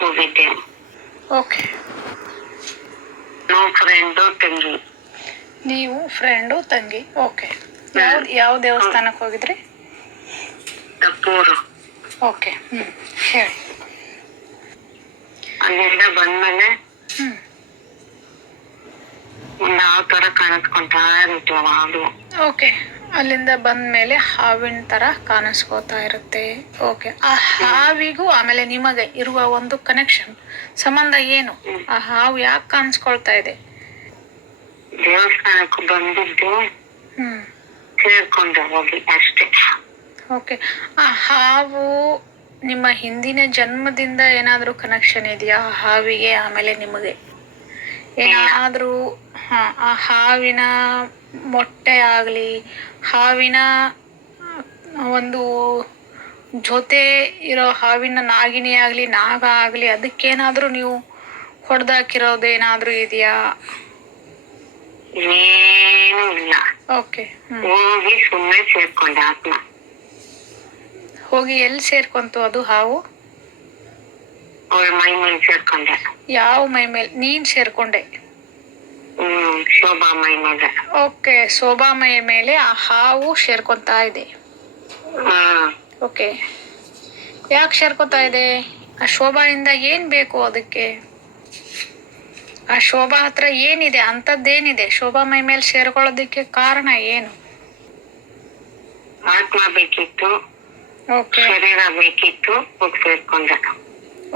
ದೇವಸ್ಥಾನಕ್ಕೆ ಹೋಗಿದ್ದೆ. ಓಕೆ. ನಾವು ಫ್ರೆಂಡು ತಂಗಿ. ನೀವು ಫ್ರೆಂಡು ತಂಗಿ. ಓಕೆ. ಯಾವ ದೇವಸ್ಥಾನಕ್ಕೆ ಹೋಗಿದ್ರಿ? ತಪ್ಪೂರು. ಓಕೆ. ಹೇಳಿ. ಅಲ್ಲಿಂದ ಬಂದ್ಮೇಲೆ ಒಂದು ಹಾವು ತರ ಕಾಣಿಸ್ಕೊಂತಾ ಇರುತ್ತೆ ಅದು. ಓಕೆ. ಅಲ್ಲಿಂದ ಬಂದ್ಮೇಲೆ ಹಾವಿನ ತರ ಕಾಣಿಸ್ಕೋತಾ ಇರುತ್ತೆ. ಓಕೆ. ಆ ಹಾವಿಗೂ ಆಮೇಲೆ ನಿಮಗೆ ಇರುವ ಒಂದು ಕನೆಕ್ಷನ್, ಸಂಬಂಧ ಏನು? ಆ ಹಾವು ಯಾಕೆ ಕಾಣಿಸ್ಕೊಳ್ತಾ ಇದೆ? ದೇವಸ್ಥಾನಕ್ಕೆ ಬಂದಿದ್ದು ಸೇರ್ಕೊಂಡೆ ಹೋಗಿ ಅಷ್ಟೇ. ಓಕೆ. ಆ ಹಾವು ನಿಮ್ಮ ಹಿಂದಿನ ಜನ್ಮದಿಂದ ಏನಾದರೂ ಕನೆಕ್ಷನ್ ಇದೆಯಾ ಆ ಹಾವಿಗೆ ಆಮೇಲೆ ನಿಮಗೆ? ಏನಾದರೂ ಆ ಹಾವಿನ ಮೊಟ್ಟೆ ಆಗಲಿ, ಹಾವಿನ ಒಂದು ಜೊತೆ ಇರೋ ಹಾವಿನ ನಾಗಿನಿ ಆಗಲಿ, ನಾಗ ಆಗಲಿ, ಅದಕ್ಕೇನಾದರೂ ನೀವು ಹೊಡೆದಾಕಿರೋದೇನಾದರೂ ಇದೆಯಾ? ಏನೂ ಇಲ್ಲ. ಓಕೆ. ಹೋಗಿ ಸುಮ್ಮನೆ ಸೇರ್ಕೊಂಡೆ ಆತ್ಮ. ಹೋಗಿ ಎಲ್ಲಿ ಸೇರ್ಕೊಂತು ಅದು ಹಾವು? ಅವಳ ಮೈ ಮೇಲೆ ಸೇರ್ಕೊಂಡೆ. ಯಾವ ಮೈ ಮೇಲೆ ನೀನ್ ಸೇರ್ಕೊಂಡೆ? ಶೋಭಾ ಮೈ ಮೇಲೆ. ಓಕೆ. ಶೋಭಾ ಮೈ ಮೇಲೆ ಆ ಹಾವು ಸೇರ್ಕೊಂತಾ ಇದೆ. ಓಕೆ. ಯಾಕೆ ಸೇರ್ಕೊತಾ ಇದೆ? ಆ ಶೋಭಾಯಿಂದ ಏನ್ ಬೇಕು ಅದಕ್ಕೆ? ಆ ಶೋಭಾ ಹತ್ರ ಏನಿದೆ? ಅಂತದ್ದೇನಿದೆ ಶೋಭಾ ಮೈ ಮೇಲೆ ಸೇರ್ಕೊಳ್ಳೋದಕ್ಕೆ ಕಾರಣ ಏನು? ಆತ್ಮ ಬೇಕಿತ್ತು. ಓಕೆ. ಶರೀರ ಬೇಕಿತ್ತು. ಹೋಗಿ ಸೇರ್ಕೊಂಡೆ.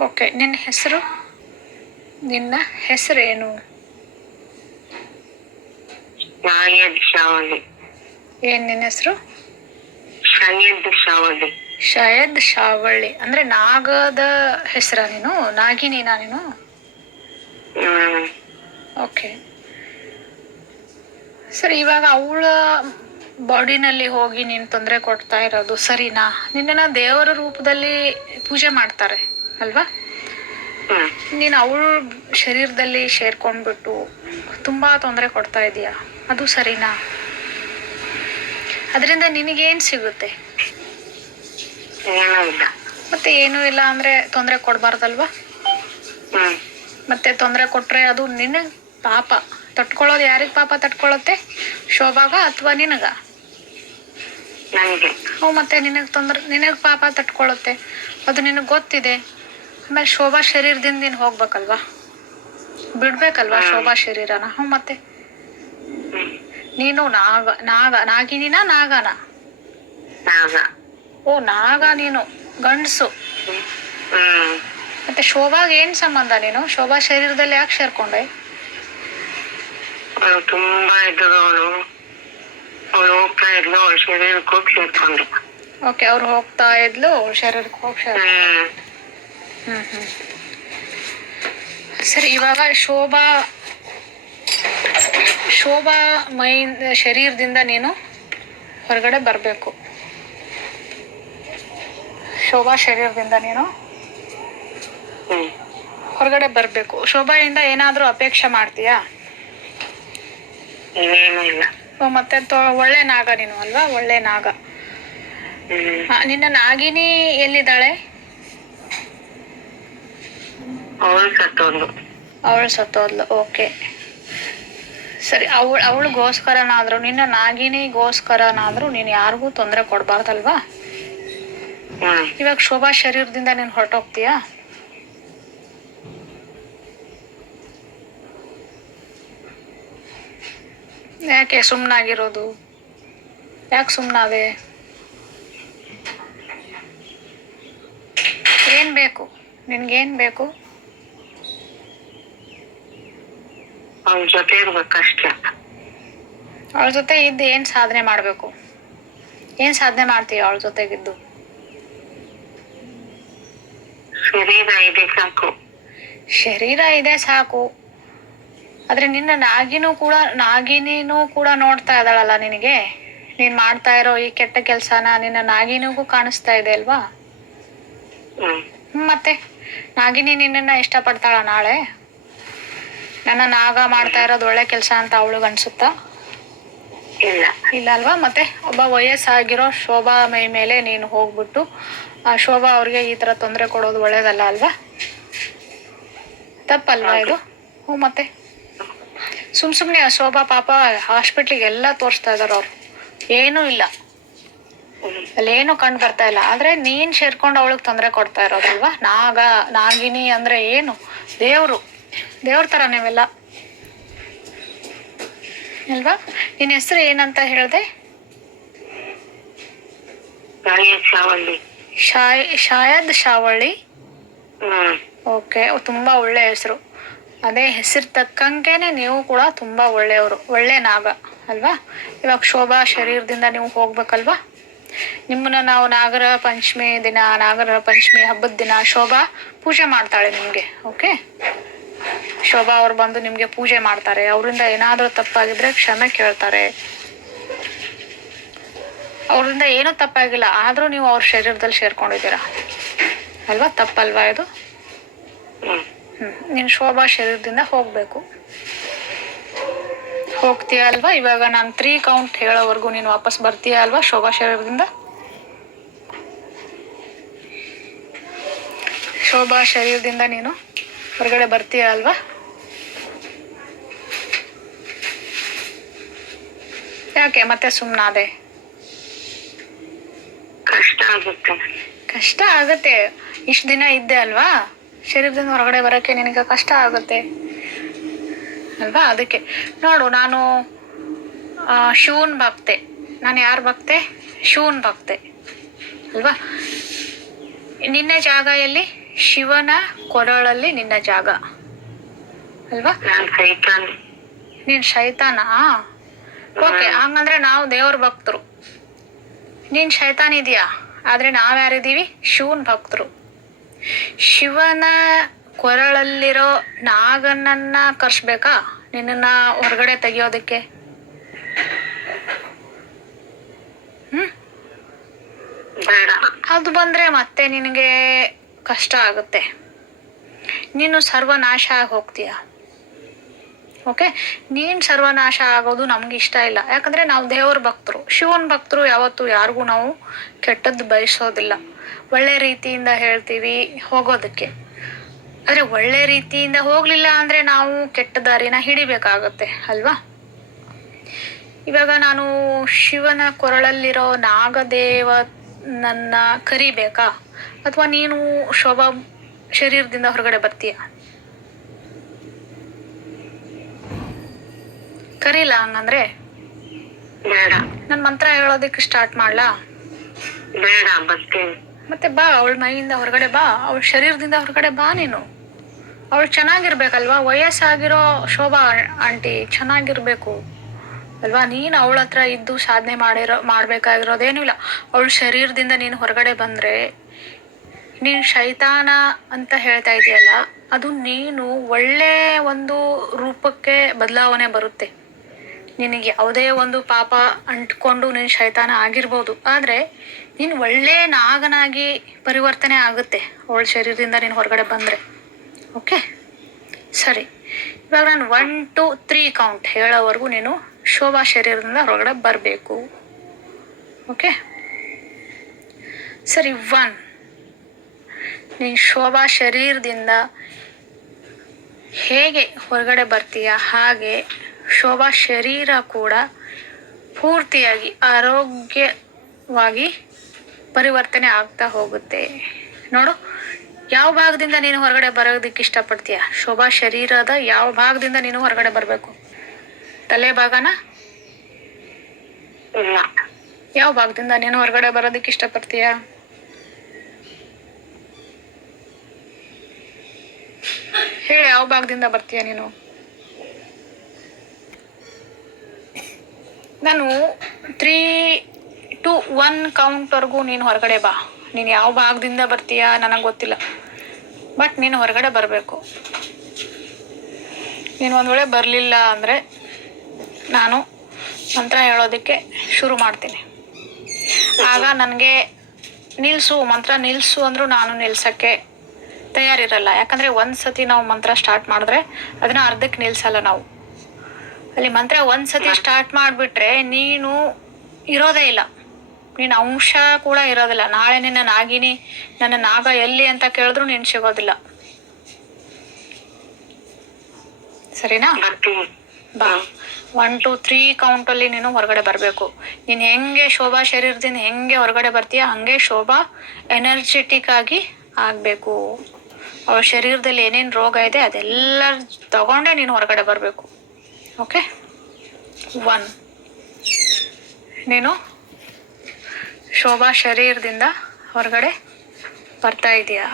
ಓಕೆ. ನಿನ್ನ ಹೆಸರು? ನಿನ್ನ ಹೆಸರೇನು? ಶಾಯದ್ ಶಾವಲಿ. ಏನ್ ನಿನ್ನ ಹೆಸರು? ಶಾಯದ್ ಶಾವಲಿ. ಶಾಯದ್ ಶಾವಳ್ಳಿ ಅಂದ್ರೆ ನಾಗದ ಹೆಸರ? ನೀನು ನಾಗಿನೀನಾ ನೀನು? ಓಕೆ. ಸರಿ, ಇವಾಗ ಅವಳ ಬಾಡಿನಲ್ಲಿ ಹೋಗಿ ನೀನು ತೊಂದರೆ ಕೊಡ್ತಾ ಇರೋದು ಸರಿನಾ? ನಿನ್ನನ್ನು ದೇವರ ರೂಪದಲ್ಲಿ ಪೂಜೆ ಮಾಡ್ತಾರೆ ಅಲ್ವಾ? ನೀನು ಅವಳ ಶರೀರದಲ್ಲಿ ಸೇರ್ಕೊಂಡ್ಬಿಟ್ಟು ತುಂಬಾ ತೊಂದರೆ ಕೊಡ್ತಾ ಇದೀಯ, ಅದು ಸರಿನಾ? ಅದರಿಂದ ನಿನಗೇನು ಸಿಗುತ್ತೆ? ಮತ್ತೆ ಏನೂ ಇಲ್ಲ ಅಂದ್ರೆ ತೊಂದರೆ ಕೊಡಬಾರ್ದಲ್ವಾ? ಮತ್ತೆ ತೊಂದರೆ ಕೊಟ್ರೆ ಅದು ನಿನಗೆ ಪಾಪ. ತಟ್ಕೊಳ್ಳೋದು ಯಾರಿಗೆ ಪಾಪ ತಟ್ಕೊಳ್ಳುತ್ತೆ? ಶೋಭಾಗ ಅಥವಾ ನಿನಗ? ಮತ್ತೆ ನಿನಗೆ ಪಾಪ ತಟ್ಕೊಳ್ಳುತ್ತೆ, ಅದು ನಿನಗೆ ಗೊತ್ತಿದೆ. ಆಮೇಲೆ ಶೋಭಾ ಶರೀರದಿಂದ ನೀನು ಹೋಗ್ಬೇಕಲ್ವಾ, ಬಿಡ್ಬೇಕಲ್ವಾ ಶೋಭಾ ಶರೀರನ? ಮತ್ತೆ ನೀನು ನಾಗಿನಿನ ನಾಗನ? ಓ, ನಾಗ ನೀನು, ಗಂಡಸು. ಮತ್ತೆ ಶೋಭಾಗ ಏನ್ ಸಂಬಂಧ? ನೀನು ಶೋಭಾ ಶರೀರದಲ್ಲಿ ಯಾಕೆ ಸೇರ್ಕೊಂಡೆ? ತುಂಬಾ ಇದ್ರು ಅವಳು ಹೋಗ್ತಾ ಇದ್ಲು, ಅವಳ ಶರೀರಕ್ಕೆ ಹೋಗಿ ಸೇರ್ಕೊಂಡೆ. ಓಕೆ. ಅವ್ರು ಹೋಗ್ತಾ ಇದ್ಲು, ಅವಳ ಶರೀರಕ್ಕೆ ಹೋಗಿ ಸೇರ್ಕೊಂಡೆ. ಸರಿ, ಇವಾಗ ಶೋಭಾ ಶರೀರದಿಂದ ನೀನು ಹೊರಗಡೆ ಬರಬೇಕು. ಶೋಭಾ ಶರೀರದಿಂದ ನೀನು ಹೊರಗಡೆ ಬರಬೇಕು. ಶೋಭಾಯಿಂದ ಏನಾದರೂ ಅಪೇಕ್ಷೆ ಮಾಡ್ತೀಯಾ? ಮತ್ತೆ ಒಳ್ಳೆ ನಾಗ ನೀನು ಅಲ್ವಾ? ಒಳ್ಳೆ ನಾಗ. ನಿನ್ನ ನಾಗಿನಿ ಎಲ್ಲಿದ್ದಾಳೆ? ಅವಳು ಸತ್ತೋದ್ಲು. ಓಕೆ. ಸರಿ, ಅವಳಿಗೋಸ್ಕರನಾದ್ರೂ, ನಿನ್ನ ನಾಗಿನಿಗೋಸ್ಕರನಾದ್ರೂ ನೀನು ಯಾರಿಗೂ ತೊಂದರೆ ಕೊಡಬಾರ್ದಲ್ವಾ? ಇವಾಗ ಶೋಭಾ ಶರೀರದಿಂದ ನೀನು ಹೊರಟೋಗ್ತೀಯಾ? ಯಾಕೆ ಸುಮ್ಮನಾಗಿರೋದು? ಯಾಕೆ ಸುಮ್ಮನಾದೆ? ಏನ್ ಬೇಕು ನಿನ್ಗೇನ್ ಬೇಕು? ಅವಳ ಜೊತೆ ಇರ್ಬೇಕಷ್ಟೇ. ಅವಳ ಜೊತೆ ಇದ್ದು ಏನ್ ಸಾಧನೆ ಮಾಡ್ಬೇಕು? ಏನ್ ಸಾಧನೆ ಮಾಡ್ತೀಯ ಅವಳ ಜೊತೆಗಿದ್ದು? ಶರೀರ ಇದೆ ಸಾಕು. ಶರೀರ ಇದೆ ಸಾಕು. ಆದ್ರೆ ನಿನ್ನ ನಾಗಿನಿನೂ ಕೂಡ ನೋಡ್ತಾ ಇದ್ದಾಳಲ್ಲ ನಿನಗೆ. ನೀನ್ ಮಾಡ್ತಾ ಇರೋ ಈ ಕೆಟ್ಟ ಕೆಲ್ಸನ ನಿನ್ನ ನಾಗಿನಿಗೂ ಕಾಣಿಸ್ತಾ ಇದೆ ಅಲ್ವಾ? ಮತ್ತೆ ನಾಗಿನಿ ನಿನ್ನನ್ನ ಇಷ್ಟಪಡ್ತಾಳ ನಾಳೆ? ನನ್ನ ನಾಗ ಮಾಡ್ತಾ ಇರೋದು ಒಳ್ಳೆ ಕೆಲಸ ಅಂತ ಅವಳಿಗೆ ಅನ್ಸುತ್ತಾ? ಇಲ್ಲ ಅಲ್ವಾ? ಮತ್ತೆ ಒಬ್ಬ ವಯಸ್ಸಾಗಿರೋ ಶೋಭಾ ಮೈ ಮೇಲೆ ನೀನು ಹೋಗ್ಬಿಟ್ಟು ಆ ಶೋಭಾ ಅವ್ರಿಗೆ ಈ ತರ ತೊಂದರೆ ಕೊಡೋದು ಒಳ್ಳೇದಲ್ಲ ಅಲ್ವಾ? ತಪ್ಪಲ್ವಾ ಇದು? ಹ್ಞೂ ಮತ್ತೆ ಸುಮ್ಮನೆ ಶೋಭಾ ಪಾಪ ಹಾಸ್ಪಿಟ್ಲಿಗೆ ಎಲ್ಲ ತೋರಿಸ್ತಾ ಇದಾರೆ ಅವ್ರು, ಏನೂ ಇಲ್ಲ, ಅಲ್ಲೇನು ಕಂಡು ಬರ್ತಾ ಇಲ್ಲ. ಆದ್ರೆ ನೀನ್ ಸೇರ್ಕೊಂಡು ಅವಳಿಗೆ ತೊಂದರೆ ಕೊಡ್ತಾ ಇರೋದಲ್ವಾ? ನಾಗಿನಿ ಅಂದ್ರೆ ಏನು? ದೇವ್ರ ತರ ನೀವೆಲ್ಲ ಅಲ್ವಾ? ನಿನ್ನ ಹೆಸರು ಏನಂತ ಹೇಳ್ದೆ? ಶಾಯದ್ ಶಾವಳ್ಳಿ. ಓಕೆ, ತುಂಬಾ ಒಳ್ಳೆ ಹೆಸರು. ಅದೇ ಹೆಸರು ತಕ್ಕಂಗೆನೆ ನೀವು ಕೂಡ ತುಂಬಾ ಒಳ್ಳೆಯವರು, ಒಳ್ಳೆ ನಾಗ ಅಲ್ವಾ? ಇವಾಗ ಶೋಭಾ ಶರೀರದಿಂದ ನೀವು ಹೋಗ್ಬೇಕಲ್ವಾ? ನಿಮ್ಮನ್ನ ನಾವು ನಾಗರ ಪಂಚಮಿ ಹಬ್ಬದ ದಿನ ಶೋಭಾ ಪೂಜೆ ಮಾಡ್ತಾಳೆ ನಿಮ್ಗೆ. ಓಕೆ, ಶೋಭಾ ಅವ್ರು ಬಂದು ನಿಮ್ಗೆ ಪೂಜೆ ಮಾಡ್ತಾರೆ. ಅವರಿಂದ ಏನಾದ್ರೂ ತಪ್ಪಾಗಿದ್ರೆ ಕ್ಷಮೆ ಕೇಳ್ತಾರೆ. ಅವ್ರಿಂದ ಏನೂ ತಪ್ಪಾಗಿಲ್ಲ, ಆದ್ರೂ ನೀವು ಅವ್ರ ಶರೀರದಲ್ಲಿ ಸೇರ್ಕೊಂಡಿದ್ದೀರಾ ಅಲ್ವಾ? ತಪ್ಪಲ್ವಾ ಇದು? ನೀನ್ ಶೋಭಾ ಶರೀರದಿಂದ ಹೋಗ್ಬೇಕು. ಹೋಗ್ತೀಯ ಅಲ್ವಾ? ಇವಾಗ ನಾನು 3 ಕೌಂಟ್ ಹೇಳೋವರೆಗೂ ನೀನು ವಾಪಸ್ ಬರ್ತೀಯ ಅಲ್ವಾ ಶೋಭಾ ಶರೀರದಿಂದ? ಶೋಭಾ ಶರೀರದಿಂದ ನೀನು ಹೊರಗಡೆ ಬರ್ತೀಯ ಅಲ್ವಾ? ಯಾಕೆ ಮತ್ತೆ ಸುಮ್ಮನಾದೆ? ಕಷ್ಟ ಆಗುತ್ತೆ. ಇಷ್ಟು ದಿನ ಇದ್ದೆ ಅಲ್ವಾ, ಶರೀರದಿಂದ ಹೊರಗಡೆ ಬರೋಕ್ಕೆ ನಿನಗೆ ಕಷ್ಟ ಆಗುತ್ತೆ ಅಲ್ವಾ? ಅದಕ್ಕೆ ನೋಡು, ನಾನು ಶಿವನ್ ಭಕ್ತೆ. ನಾನು ಯಾರ ಭಕ್ತೆ? ಶಿವನ್ ಭಕ್ತೆ ಅಲ್ವಾ? ನಿನ್ನ ಜಾಗ ಎಲ್ಲಿ? ಶಿವನ ಕೊರಳಲ್ಲಿ ನಿನ್ನ ಜಾಗ ಅಲ್ವಾ? ನೀನ್ ಶೈತಾನ? ಓಕೆ, ಹಂಗಂದ್ರೆ ನಾವು ದೇವ್ರ ಭಕ್ತರು, ನೀನ್ ಶೈತಾನ್ ಇದೆಯಾ? ಆದ್ರೆ ನಾವ್ಯಾರಿದ್ದೀವಿ? ಶಿವನ್ ಭಕ್ತರು. ಶಿವನ ಕೊರಳಲ್ಲಿರೋ ನಾಗನನ್ನ ಕರ್ಸ್ಬೇಕಾ ನಿನ್ನ ಹೊರಗಡೆ ತೆಗಿಯೋದಕ್ಕೆ? ಅದು ಬಂದ್ರೆ ಮತ್ತೆ ನಿನಗೆ ಕಷ್ಟ ಆಗುತ್ತೆ, ನೀನು ಸರ್ವನಾಶ ಆಗಿ ಹೋಗ್ತೀಯ. ಓಕೆ, ನೀನ್ ಸರ್ವನಾಶ ಆಗೋದು ನಮ್ಗೆ ಇಷ್ಟ ಇಲ್ಲ. ಯಾಕಂದ್ರೆ ನಾವು ದೇವ್ರ ಭಕ್ತರು, ಶಿವನ್ ಭಕ್ತರು. ಯಾವತ್ತು ಯಾರಿಗೂ ನಾವು ಕೆಟ್ಟದ್ದು ಬಯಸೋದಿಲ್ಲ, ಒಳ್ಳೆ ರೀತಿಯಿಂದ ಹೇಳ್ತೀವಿ ಹೋಗೋದಕ್ಕೆ. ಆದ್ರೆ ಒಳ್ಳೆ ರೀತಿಯಿಂದ ಹೋಗ್ಲಿಲ್ಲ ಅಂದ್ರೆ ನಾವು ಕೆಟ್ಟ ದಾರಿನ ಹಿಡಿಬೇಕಾಗತ್ತೆ ಅಲ್ವಾ? ಇವಾಗ ನಾನು ಶಿವನ ಕೊರಳಲ್ಲಿರೋ ನಾಗದೇವ ನನ್ನ ಕರಿಬೇಕಾ, ಅಥವಾ ನೀನು ಶೋಭಾ ಶರೀರದಿಂದ ಹೊರಗಡೆ ಬರ್ತೀಯ? ಕರೀಲ ಹಂಗಂದ್ರೆ? ನನ್ ಮಂತ್ರ ಹೇಳೋದಿಕ್ಕೆ ಸ್ಟಾರ್ಟ್ ಮಾಡ್ಲಾ? ಮತ್ತೆ ಬಾ, ಅವಳ ಮೈಯಿಂದ ಹೊರಗಡೆ ಬಾ, ಅವಳ ಶರೀರದಿಂದ ಹೊರಗಡೆ ಬಾ. ನೀನು ಅವಳು ಚೆನ್ನಾಗಿರ್ಬೇಕಲ್ವಾ? ವಯಸ್ಸಾಗಿರೋ ಶೋಭಾ ಆಂಟಿ ಚೆನ್ನಾಗಿರ್ಬೇಕು ಅಲ್ವಾ? ನೀನು ಅವಳ ಹತ್ರ ಇದ್ದು ಸಾಧನೆ ಮಾಡ್ಬೇಕಾಗಿರೋದೇನು ಇಲ್ಲ. ಅವಳ ಶರೀರದಿಂದ ನೀನು ಹೊರಗಡೆ ಬಂದ್ರೆ ನೀನ್ ಶೈತಾನ ಅಂತ ಹೇಳ್ತಾ ಇದೆಯಲ್ಲ, ಅದು ನೀನು ಒಳ್ಳೆ ಒಂದು ರೂಪಕ್ಕೆ ಬದಲಾವಣೆ ಬರುತ್ತೆ. ನಿನಗೆ ಯಾವುದೇ ಒಂದು ಪಾಪ ಅಂಟ್ಕೊಂಡು ನೀನು ಶೈತಾನ ಆಗಿರ್ಬೋದು, ಆದ್ರೆ ನೀನು ಒಳ್ಳೆ ನಾಗನಾಗಿ ಪರಿವರ್ತನೆ ಆಗುತ್ತೆ ಅವಳ ಶರೀರದಿಂದ ನೀನು ಹೊರಗಡೆ ಬಂದ್ರೆ. ಓಕೆ, ಸರಿ. ಇವಾಗ ನಾನು 1 2 3 ಕೌಂಟ್ ಹೇಳೋವರೆಗೂ ನೀನು ಶೋಭಾ ಶರೀರದಿಂದ ಹೊರಗಡೆ ಬರಬೇಕು. ಓಕೆ, ಸರಿ. 1, ನೀನು ಶೋಭಾ ಶರೀರದಿಂದ ಹೇಗೆ ಹೊರಗಡೆ ಬರ್ತೀಯ ಹಾಗೆ ಶೋಭಾ ಶರೀರ ಕೂಡ ಪೂರ್ತಿಯಾಗಿ ಆರೋಗ್ಯವಾಗಿ ಪರಿವರ್ತನೆ ಆಗ್ತಾ ಹೋಗುತ್ತೆ. ನೋಡು, ಯಾವ ಭಾಗದಿಂದ ನೀನು ಹೊರಗಡೆ ಬರೋದಕ್ಕೆ ಇಷ್ಟಪಡ್ತೀಯ? ಶೋಭಾ ಶರೀರದ ಯಾವ ಭಾಗದಿಂದ ನೀನು ಹೊರಗಡೆ ಬರಬೇಕು? ತಲೆ ಭಾಗನ? ಯಾವ ಭಾಗದಿಂದ ನೀನು ಹೊರಗಡೆ ಬರೋದಕ್ಕೆ ಇಷ್ಟಪಡ್ತೀಯ? ಹೇಳಿ, ಯಾವ ಭಾಗದಿಂದ ಬರ್ತೀಯ ನೀನು? ನಾನು 3 2 1 ಕೌಂಟ್ವರೆಗೂ ನೀನು ಹೊರಗಡೆ ಬಾ. ನೀನು ಯಾವ ಭಾಗದಿಂದ ಬರ್ತೀಯ ನನಗೆ ಗೊತ್ತಿಲ್ಲ, ಬಟ್ ನೀನು ಹೊರಗಡೆ ಬರಬೇಕು. ನೀನು ಒಂದು ವೇಳೆ ಬರಲಿಲ್ಲ ಅಂದರೆ ನಾನು ಮಂತ್ರ ಹೇಳೋದಕ್ಕೆ ಶುರು ಮಾಡ್ತೀನಿ. ಆಗ ನನಗೆ ಮಂತ್ರ ನಿಲ್ಲಿಸು ಅಂದರೂ ನಾನು ನಿಲ್ಸೋಕ್ಕೆ ತಯಾರಿರಲ್ಲ. ಯಾಕಂದರೆ ಒಂದು ಸತಿ ನಾವು ಮಂತ್ರ ಸ್ಟಾರ್ಟ್ ಮಾಡಿದ್ರೆ ಅದನ್ನ ಅರ್ಧಕ್ಕೆ ನಿಲ್ಸಲ್ಲ ನಾವು. ಅಲ್ಲಿ ಮಂತ್ರ ಒಂದು ಸತಿ ಸ್ಟಾರ್ಟ್ ಮಾಡಿಬಿಟ್ರೆ ನೀನು ಇರೋದೇ ಇಲ್ಲ, ನೀನು ಅಂಶ ಕೂಡ ಇರೋದಿಲ್ಲ. ನಾಳೆ ನನ್ನ ನಾಗ ಎಲ್ಲಿ ಅಂತ ಕೇಳಿದ್ರು ನೀನು ಸಿಗೋದಿಲ್ಲ. ಸರಿನಾ? ಬರ್ತೀನಿ. ಬಾ. 1 2 3 ಕೌಂಟಲ್ಲಿ ನೀನು ಹೊರಗಡೆ ಬರಬೇಕು. ನೀನು ಹೆಂಗೆ ಶೋಭಾ ಶರೀರದಿಂದ ಹೆಂಗೆ ಹೊರಗಡೆ ಬರ್ತೀಯ ಹಂಗೆ ಶೋಭಾ ಎನರ್ಜೆಟಿಕ್ ಆಗಿ ಆಗಬೇಕು. ಅವಳ ಶರೀರದಲ್ಲಿ ಏನೇನು ರೋಗ ಇದೆ ಅದೆಲ್ಲ ತಗೊಂಡೇ ನೀನು ಹೊರಗಡೆ ಬರಬೇಕು. ಓಕೆ? 1 ನೀನು ಶೋಭಾ ಶರೀರದಿಂದ ಹೊರಗಡೆ ಬರ್ತಾ ಇದೆಯಾ?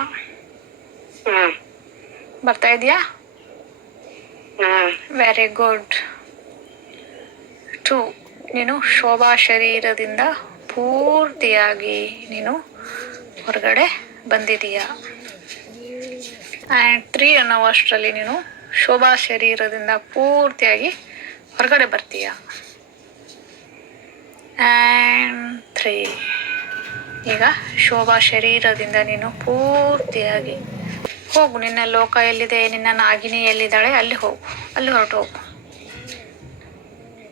ಬರ್ತಾ ಇದೆಯಾ? Very good. 2 ನೀನು ಶೋಭಾ ಶರೀರದಿಂದ ಪೂರ್ತಿಯಾಗಿ ನೀನು ಹೊರಗಡೆ ಬಂದಿದೀಯಾ. ಆ್ಯಂಡ್ 3 ಅನ್ನೋವಷ್ಟರಲ್ಲಿ ನೀನು ಶೋಭಾ ಶರೀರದಿಂದ ಪೂರ್ತಿಯಾಗಿ ಹೊರಗಡೆ ಬರ್ತೀಯ. ಆ್ಯಂಡ್ 3 ಈಗ ಶೋಭಾ ಶರೀರದಿಂದ ನೀನು ಪೂರ್ತಿಯಾಗಿ ಹೋಗು. ನಿನ್ನ ಲೋಕ ಎಲ್ಲಿದೆ, ನಿನ್ನ ನಾಗಿನಿ ಎಲ್ಲಿದ್ದಾಳೆ ಅಲ್ಲಿ ಹೋಗು, ಅಲ್ಲಿ ಹೊರಟು ಹೋಗು.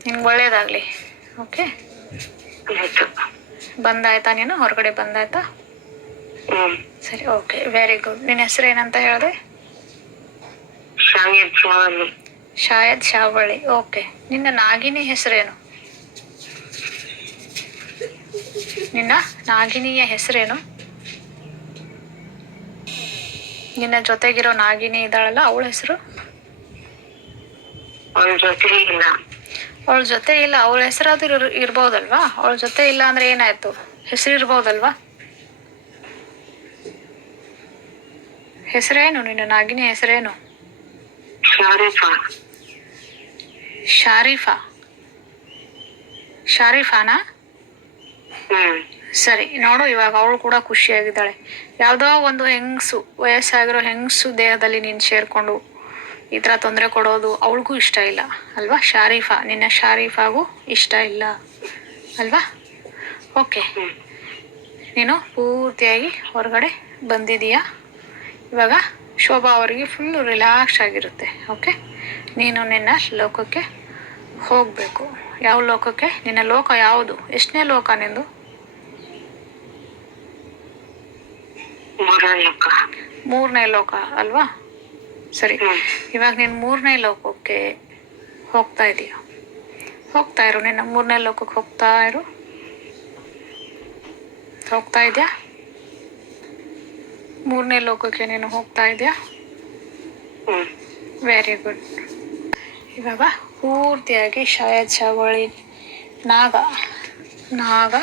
ನಿನ್ಗೆ ಒಳ್ಳೇದಾಗಲಿ. ಓಕೆ? ಬಂದಾಯ್ತಾ? ನೀನು ಹೊರಗಡೆ ಬಂದಾಯ್ತಾ? ಸರಿ, ಓಕೆ, ವೆರಿ ಗುಡ್. ನಿನ್ನ ಹೆಸರು ಏನಂತ ಹೇಳಿದೆ? ಶಾಯದ್ ಶಾವಳಿ. ಓಕೆ. ನಿನ್ನ ನಾಗಿನಿ ಹೆಸರೇನು? ನಿನ್ನ ನಾಗಿನಿಯ ಹೆಸರೇನು? ನಿನ್ನ ಜೊತೆಗಿರೋ ನಾಗಿನಿ ಇದ್ದಾಳಲ್ಲ ಅವಳ ಹೆಸರು? ಅವಳ ಜೊತೆ ಇಲ್ಲ. ಅವಳ ಹೆಸರಾದ್ರೂ ಇರ್ಬೋದಲ್ವಾ? ಅವಳ ಜೊತೆ ಇಲ್ಲ ಅಂದ್ರೆ ಏನಾಯ್ತು? ಹೆಸರು ಇರ್ಬೋದಲ್ವಾ? ಹೆಸರೇನು? ನಿನ್ನ ನಾಗಿನಿ ಹೆಸರೇನು? ಶಾರೀಫಾ. ಶಾರೀಫಾನಾ? ಸರಿ, ನೋಡು, ಇವಾಗ ಅವಳು ಕೂಡ ಖುಷಿಯಾಗಿದ್ದಾಳೆ. ಯಾವುದೋ ಒಂದು ಹೆಂಗಸು, ವಯಸ್ಸಾಗಿರೋ ಹೆಂಗಸು ದೇಹದಲ್ಲಿ ನೀನು ಸೇರ್ಕೊಂಡು ಈ ಥರ ತೊಂದರೆ ಕೊಡೋದು ಅವಳಿಗೂ ಇಷ್ಟ ಇಲ್ಲ ಅಲ್ವಾ? ಶಾರೀಫಾ, ನಿನ್ನ ಶಾರೀಫಾಗೂ ಇಷ್ಟ ಇಲ್ಲ ಅಲ್ವಾ? ಓಕೆ, ನೀನು ಪೂರ್ತಿಯಾಗಿ ಹೊರಗಡೆ ಬಂದಿದೀಯಾ. ಇವಾಗ ಶೋಭಾ ಅವರಿಗೆ ಫುಲ್ಲು ರಿಲ್ಯಾಕ್ಸ್ ಆಗಿರುತ್ತೆ. ಓಕೆ? ನೀನು ನಿನ್ನ ಲೋಕಕ್ಕೆ ಹೋಗಬೇಕು. ಯಾವ ಲೋಕಕ್ಕೆ? ನಿನ್ನ ಲೋಕ ಯಾವುದು? ಎಷ್ಟನೇ ಲೋಕ ನಿಂದು? 3ನೇ ಲೋಕ ಅಲ್ವಾ? ಸರಿ, ಇವಾಗ ನೀನು 3ನೇ ಲೋಕಕ್ಕೆ ಹೋಗ್ತಾ ಇದೀಯ. ಹೋಗ್ತಾ ಇರು. ನಿನ್ನ 3ನೇ ಲೋಕಕ್ಕೆ ಹೋಗ್ತಾ ಇರು. ಹೋಗ್ತಾ ಇದೆಯಾ? 3ನೇ ಲೋಕಕ್ಕೆ ನೀನು ಹೋಗ್ತಾ ಇದೆಯಾ? Very good. ಇವಾಗ ಪೂರ್ತಿಯಾಗಿ ಶಾಯದ್ ಶಾವಳಿ ನಾಗ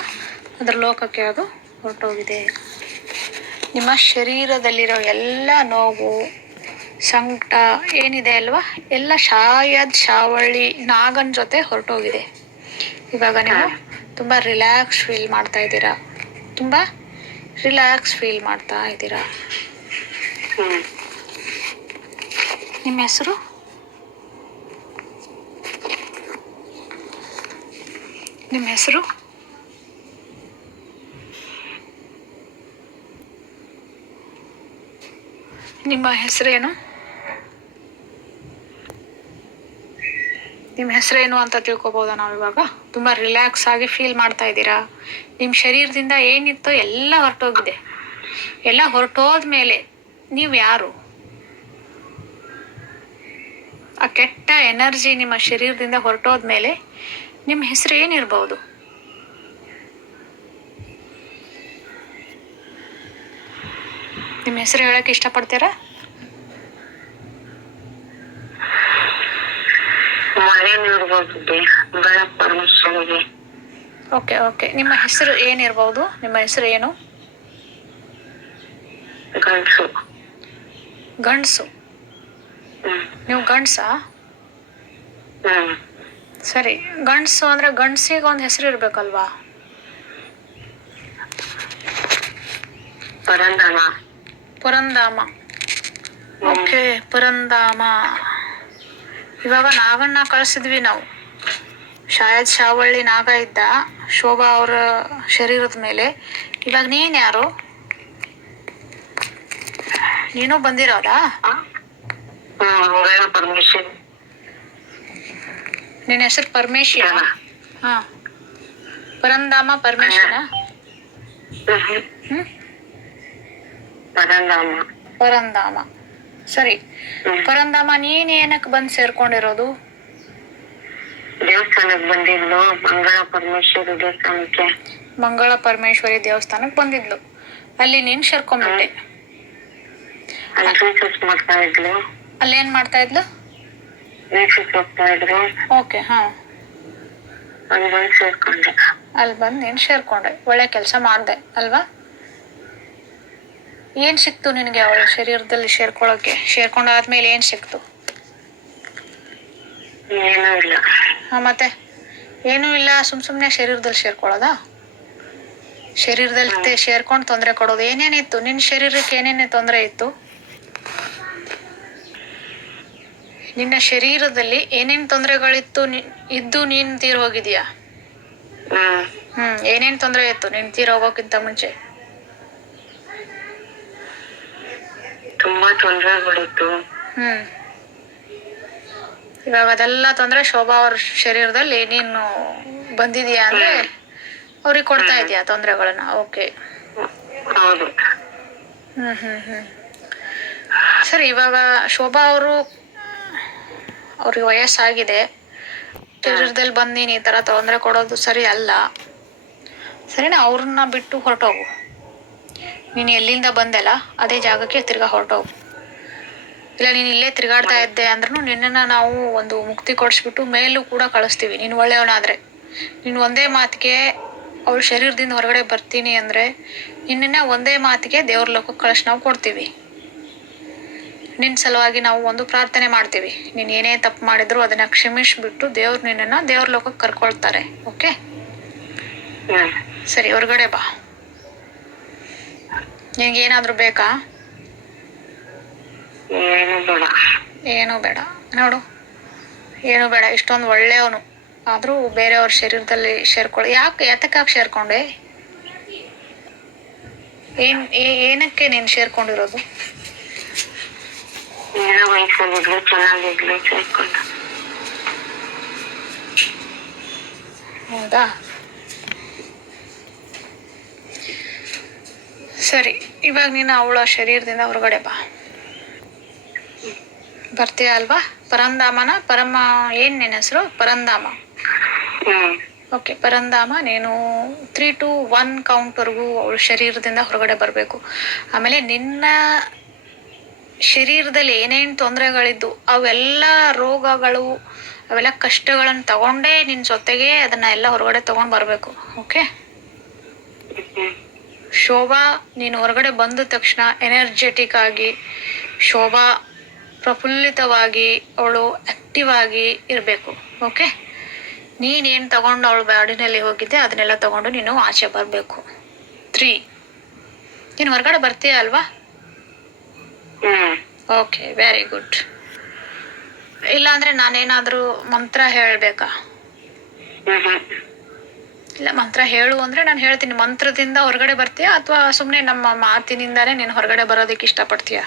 ಅದರ ಲೋಕಕ್ಕೆ ಅದು ಹೊರಟೋಗಿದೆ. ನಿಮ್ಮ ಶರೀರದಲ್ಲಿರೋ ಎಲ್ಲ ನೋವು ಸಂಕಟ ಏನಿದೆ ಅಲ್ವಾ, ಎಲ್ಲ ಶಾಯದ್ ಶಾವಳಿ ನಾಗನ ಜೊತೆ ಹೊರಟೋಗಿದೆ. ಇವಾಗ ನೀವು ತುಂಬ ರಿಲ್ಯಾಕ್ಸ್ ಫೀಲ್ ಮಾಡ್ತಾ ಇದ್ದೀರಾ. ತುಂಬ ರಿಲ್ಯಾಕ್ಸ್ ಫೀಲ್ ಮಾಡ್ತಾ ಇದ್ದೀರಾ. ನಿಮ್ಮ ಹೆಸರು? ನಿಮ್ಮ ಹೆಸರು? ನಿಮ್ಮ ಹೆಸರೇನು? ನಿಮ್ಮ ಹೆಸರೇನು ಅಂತ ತಿಳ್ಕೊಬೋದಾ ನಾವು ಇವಾಗ? ತುಂಬ ರಿಲ್ಯಾಕ್ಸ್ ಆಗಿ ಫೀಲ್ ಮಾಡ್ತಾ ಇದ್ದೀರಾ. ನಿಮ್ಮ ಶರೀರದಿಂದ ಏನಿತ್ತೋ ಎಲ್ಲ ಹೊರಟೋಗಿದೆ. ಎಲ್ಲ ಹೊರಟೋದ್ಮೇಲೆ ನೀವು ಯಾರು? ಆ ಕೆಟ್ಟ ಎನರ್ಜಿ ನಿಮ್ಮ ಶರೀರದಿಂದ ಹೊರಟೋದ್ಮೇಲೆ ನಿಮ್ಮ ಹೆಸರು ಏನಿರ್ಬೋದು? ನಿಮ್ಮ ಹೆಸರು ಹೇಳಕ್ಕೆ ಇಷ್ಟಪಡ್ತೀರಾ? Okay, okay. ನಿಮ್ಮ ಹೆಸರು ಏನಿರ್ಬೋದು? ನಿಮ್ಮ ಹೆಸರು ಏನು? ಗಂಡಸು. ನೀವು ಗಂಡಸಾ? ಸರಿ, ಗಂಡಸು ಅಂದ್ರೆ ಗಂಡಸಿಗೆ ಒಂದು ಹೆಸರು ಇರ್ಬೇಕಲ್ವಾ? ಪರಂಧಾಮ. ಓಕೆ, ಪರಂಧಾಮ. ಇವಾಗ ನಾಗಣ್ಣ ಕಳಿಸಿದ್ವಿ ನಾವು. ಶಾಯದ್ ಶಾವಳ್ಳಿ ನಾಗ ಇದ್ದ ಶೋಭಾ ಅವರ ಶರೀರದ ಮೇಲೆ. ಇವಾಗ ನೀನ್ ಯಾರು? ನೀನು ಬಂದಿರೋದಾ? ನಿನ್ನ ಹೆಸರು ಪರಮೇಶ್ವರ? ಹಾ, ಪರಂಧಾಮ ಪರಮೇಶ್ವರ. ಪರಂಧಾಮ. ಸರಿ, ಪರಂಧಾಮ ನೀನ್ ಏನಕ್ಕೆ ಬಂದು ಸೇರ್ಕೊಂಡಿರೋದು? ದೇವಸ್ಥಾನಕ್ಕೆ ಬಂದಿದ್ಲು, ಮಂಗಳ ಪರಮೇಶ್ವರಿ ದೇವಸ್ಥಾನಕ್ಕೆ. ಮಂಗಳ ಪರಮೇಶ್ವರಿ ದೇವಸ್ಥಾನಕ್ಕೆ ಬಂದಿದ್ಲು, ಅಲ್ಲಿ ನೀನ್ ಸೇರ್ಕೊಂಡ್ಬಿಟ್ಟೆ. ಅಲ್ಲಿ ರೀಸರ್ಚ್ ಮಾಡ್ತಾ ಇದ್ಲು. ಅಲ್ಲಿ ಏನ್ ಮಾಡ್ತಾ ಇದ್ಲು? ರೀಸರ್ಚ್ ಹೋಗ್ತಾ ಇದ್ರು. ಓಕೆ, ಹಾ. ಅಲ್ಲಿ ಬಂದು ಸೇರ್ಕೊಂಡೆ. ಅಲ್ಲಿ ಬಂದು ನೀನ್ ಸೇರ್ಕೊಂಡೆ, ಒಳ್ಳೆ ಕೆಲಸ ಮಾಡ್ದೆ ಅಲ್ವಾ? ಏನ್ ಸಿಕ್ತು ನಿನಗೆ ಅವಳ ಶರೀರದಲ್ಲಿ ಸೇರ್ಕೊಂಡಾದ್ಮೇಲೆ ಏನ್ ಸಿಕ್ತು? ಏನೂ ಇಲ್ಲ. ಮತ್ತೆ ಏನೂ ಇಲ್ಲ, ಸುಮ್ನೆ ಶರೀರದಲ್ಲಿ ಸೇರ್ಕೊಳ್ಳೋದಾ? ಶರೀರದಲ್ಲಿ ಸೇರ್ಕೊಂಡು ತೊಂದರೆ ಕೊಡೋದು. ಏನೇನಿತ್ತು ನಿನ್ನ ಶರೀರಕ್ಕೆ? ಏನೇನೇ ತೊಂದರೆ ಇತ್ತು ನಿನ್ನ ಶರೀರದಲ್ಲಿ? ಏನೇನ್ ತೊಂದರೆಗಳಿತ್ತು ಇದ್ದು ನೀನ್ ತೀರ್ ಹೋಗಿದ್ಯಾ? ಏನೇನ್ ತೊಂದರೆ ಇತ್ತು ನೀನ್ ತೀರ್ ಹೋಗೋಕ್ಕಿಂತ ಮುಂಚೆ? ತುಂಬಾ ತೊಂದರೆಗಳಿತ್ತು. ಇವಾಗ ಅದೆಲ್ಲ ತೊಂದರೆ ಶೋಭಾ ಅವ್ರ ಶರೀರದಲ್ಲಿ ನೀನು ಬಂದಿದೀಯಾ ಅಂದ್ರೆ ಅವ್ರಿಗೆ ಕೊಡ್ತಾ ಇದೀಯಾ ತೊಂದರೆಗಳನ್ನ? ಓಕೆ. ಹೌದು. ಸರಿ, ಇವಾಗ ಶೋಭಾ ಅವ್ರಿಗೆ ವಯಸ್ಸಾಗಿದೆ, ಶರೀರದಲ್ಲಿ ಬಂದು ನೀನು ಈ ತರ ತೊಂದರೆ ಕೊಡೋದು ಸರಿ ಅಲ್ಲ. ಸರಿನಾ? ಅವ್ರನ್ನ ಬಿಟ್ಟು ಹೊರಟೋಗು. ನೀನು ಎಲ್ಲಿಂದ ಬಂದೆಲ್ಲ ಅದೇ ಜಾಗಕ್ಕೆ ತಿರ್ಗಾ ಹೊರಟೋಗು. ಇಲ್ಲ ನೀನು ಇಲ್ಲೇ ತಿರ್ಗಾಡ್ತಾ ಇದ್ದೆ ಅಂದ್ರೂ ನಿನ್ನನ್ನು ನಾವು ಒಂದು ಮುಕ್ತಿ ಕೊಡಿಸ್ಬಿಟ್ಟು ಮೇಲೂ ಕೂಡ ಕಳಿಸ್ತೀವಿ, ನೀನು ಒಳ್ಳೆಯವನಾದ್ರೆ. ನೀನು ಒಂದೇ ಮಾತಿಗೆ ಅವಳ ಶರೀರದಿಂದ ಹೊರಗಡೆ ಬರ್ತೀನಿ ಅಂದರೆ ನಿನ್ನನ್ನು ಒಂದೇ ಮಾತಿಗೆ ದೇವ್ರ ಲೋಕಕ್ಕೆ ಕಳಿಸಿ ನಾವು ಕೊಡ್ತೀವಿ. ನಿನ್ನ ಸಲುವಾಗಿ ನಾವು ಒಂದು ಪ್ರಾರ್ಥನೆ ಮಾಡ್ತೀವಿ. ನೀನು ಏನೇ ತಪ್ಪು ಮಾಡಿದ್ರು ಅದನ್ನು ಕ್ಷಮಿಸ್ಬಿಟ್ಟು ದೇವ್ರು ನಿನ್ನನ್ನು ದೇವ್ರ ಲೋಕಕ್ಕೆ ಕರ್ಕೊಳ್ತಾರೆ. ಓಕೆ? ಸರಿ, ಹೊರಗಡೆ ಬಾ. ನಿನಗೇನಾದರೂ ಬೇಕಾ? ಏನೂ ಬೇಡ ನೋಡು, ಏನೂ ಬೇಡ. ಇಷ್ಟೊಂದು ಒಳ್ಳೆಯವನು ಆದರೂ ಬೇರೆಯವ್ರ ಶರೀರದಲ್ಲಿ ಯಾತಕ್ಕಾಗಿ ಸೇರ್ಕೊಂಡೆ? ಏನಕ್ಕೆ ನೀನು ಸೇರ್ಕೊಂಡಿರೋದು? ಹೌದಾ? ಸರಿ, ಇವಾಗ ನೀನು ಅವಳ ಶರೀರದಿಂದ ಹೊರಗಡೆ ಬಾ. ಬರ್ತೀಯ ಅಲ್ವಾ? ಪರಂಧಾಮನ ಏನ್ ನಿನ್ನ ಹೆಸರು? ಪರಂಧಾಮ. ಓಕೆ, ಪರಂಧಾಮ, ನೀನು 3 to 1 ಕೌಂಟ್ವರೆಗೂ ಅವಳ ಶರೀರದಿಂದ ಹೊರಗಡೆ ಬರಬೇಕು. ಆಮೇಲೆ ನಿನ್ನ ಶರೀರದಲ್ಲಿ ಏನೇನು ತೊಂದರೆಗಳಿದ್ದು ಅವೆಲ್ಲ ರೋಗಗಳು, ಅವೆಲ್ಲ ಕಷ್ಟಗಳನ್ನು ತಗೊಂಡೇ ನಿನ್ನ ಜೊತೆಗೆ ಅದನ್ನ ಎಲ್ಲ ಹೊರಗಡೆ ತಗೊಂಡು ಬರಬೇಕು. ಓಕೆ? ಶೋಭಾ ನೀನು ಹೊರಗಡೆ ಬಂದ ತಕ್ಷಣ ಎನರ್ಜೆಟಿಕ್ ಆಗಿ, ಶೋಭಾ ಪ್ರಫುಲ್ಲಿತವಾಗಿ, ಅವಳು ಆಕ್ಟಿವ್ ಆಗಿ ಇರಬೇಕು. ಓಕೆ? ನೀನೇನು ತಗೊಂಡು ಅವಳು ಬಾಡಿನಲ್ಲಿ ಹೋಗಿದ್ದೆ ಅದನ್ನೆಲ್ಲ ತಗೊಂಡು ನೀನು ಆಚೆ ಬರಬೇಕು. 3 ನೀನು ಹೊರಗಡೆ ಬರ್ತೀಯ ಅಲ್ವಾ? Okay, very good. ಇಲ್ಲಾಂದ್ರೆ ನಾನೇನಾದರೂ ಮಂತ್ರ ಹೇಳಬೇಕಾ? ಇಲ್ಲ, ಮಂತ್ರ ಹೇಳು ಅಂದ್ರೆ ನಾನು ಹೇಳ್ತೀನಿ. ಮಂತ್ರದಿಂದ ಹೊರಗಡೆ ಬರ್ತೀಯಾ ಅಥವಾ ಸುಮ್ಮನೆ ನಮ್ಮ ಮಾತಿನಿಂದಾನೇ ನೀನು ಹೊರಗಡೆ ಬರೋದಕ್ಕೆ ಇಷ್ಟಪಡ್ತೀಯಾ?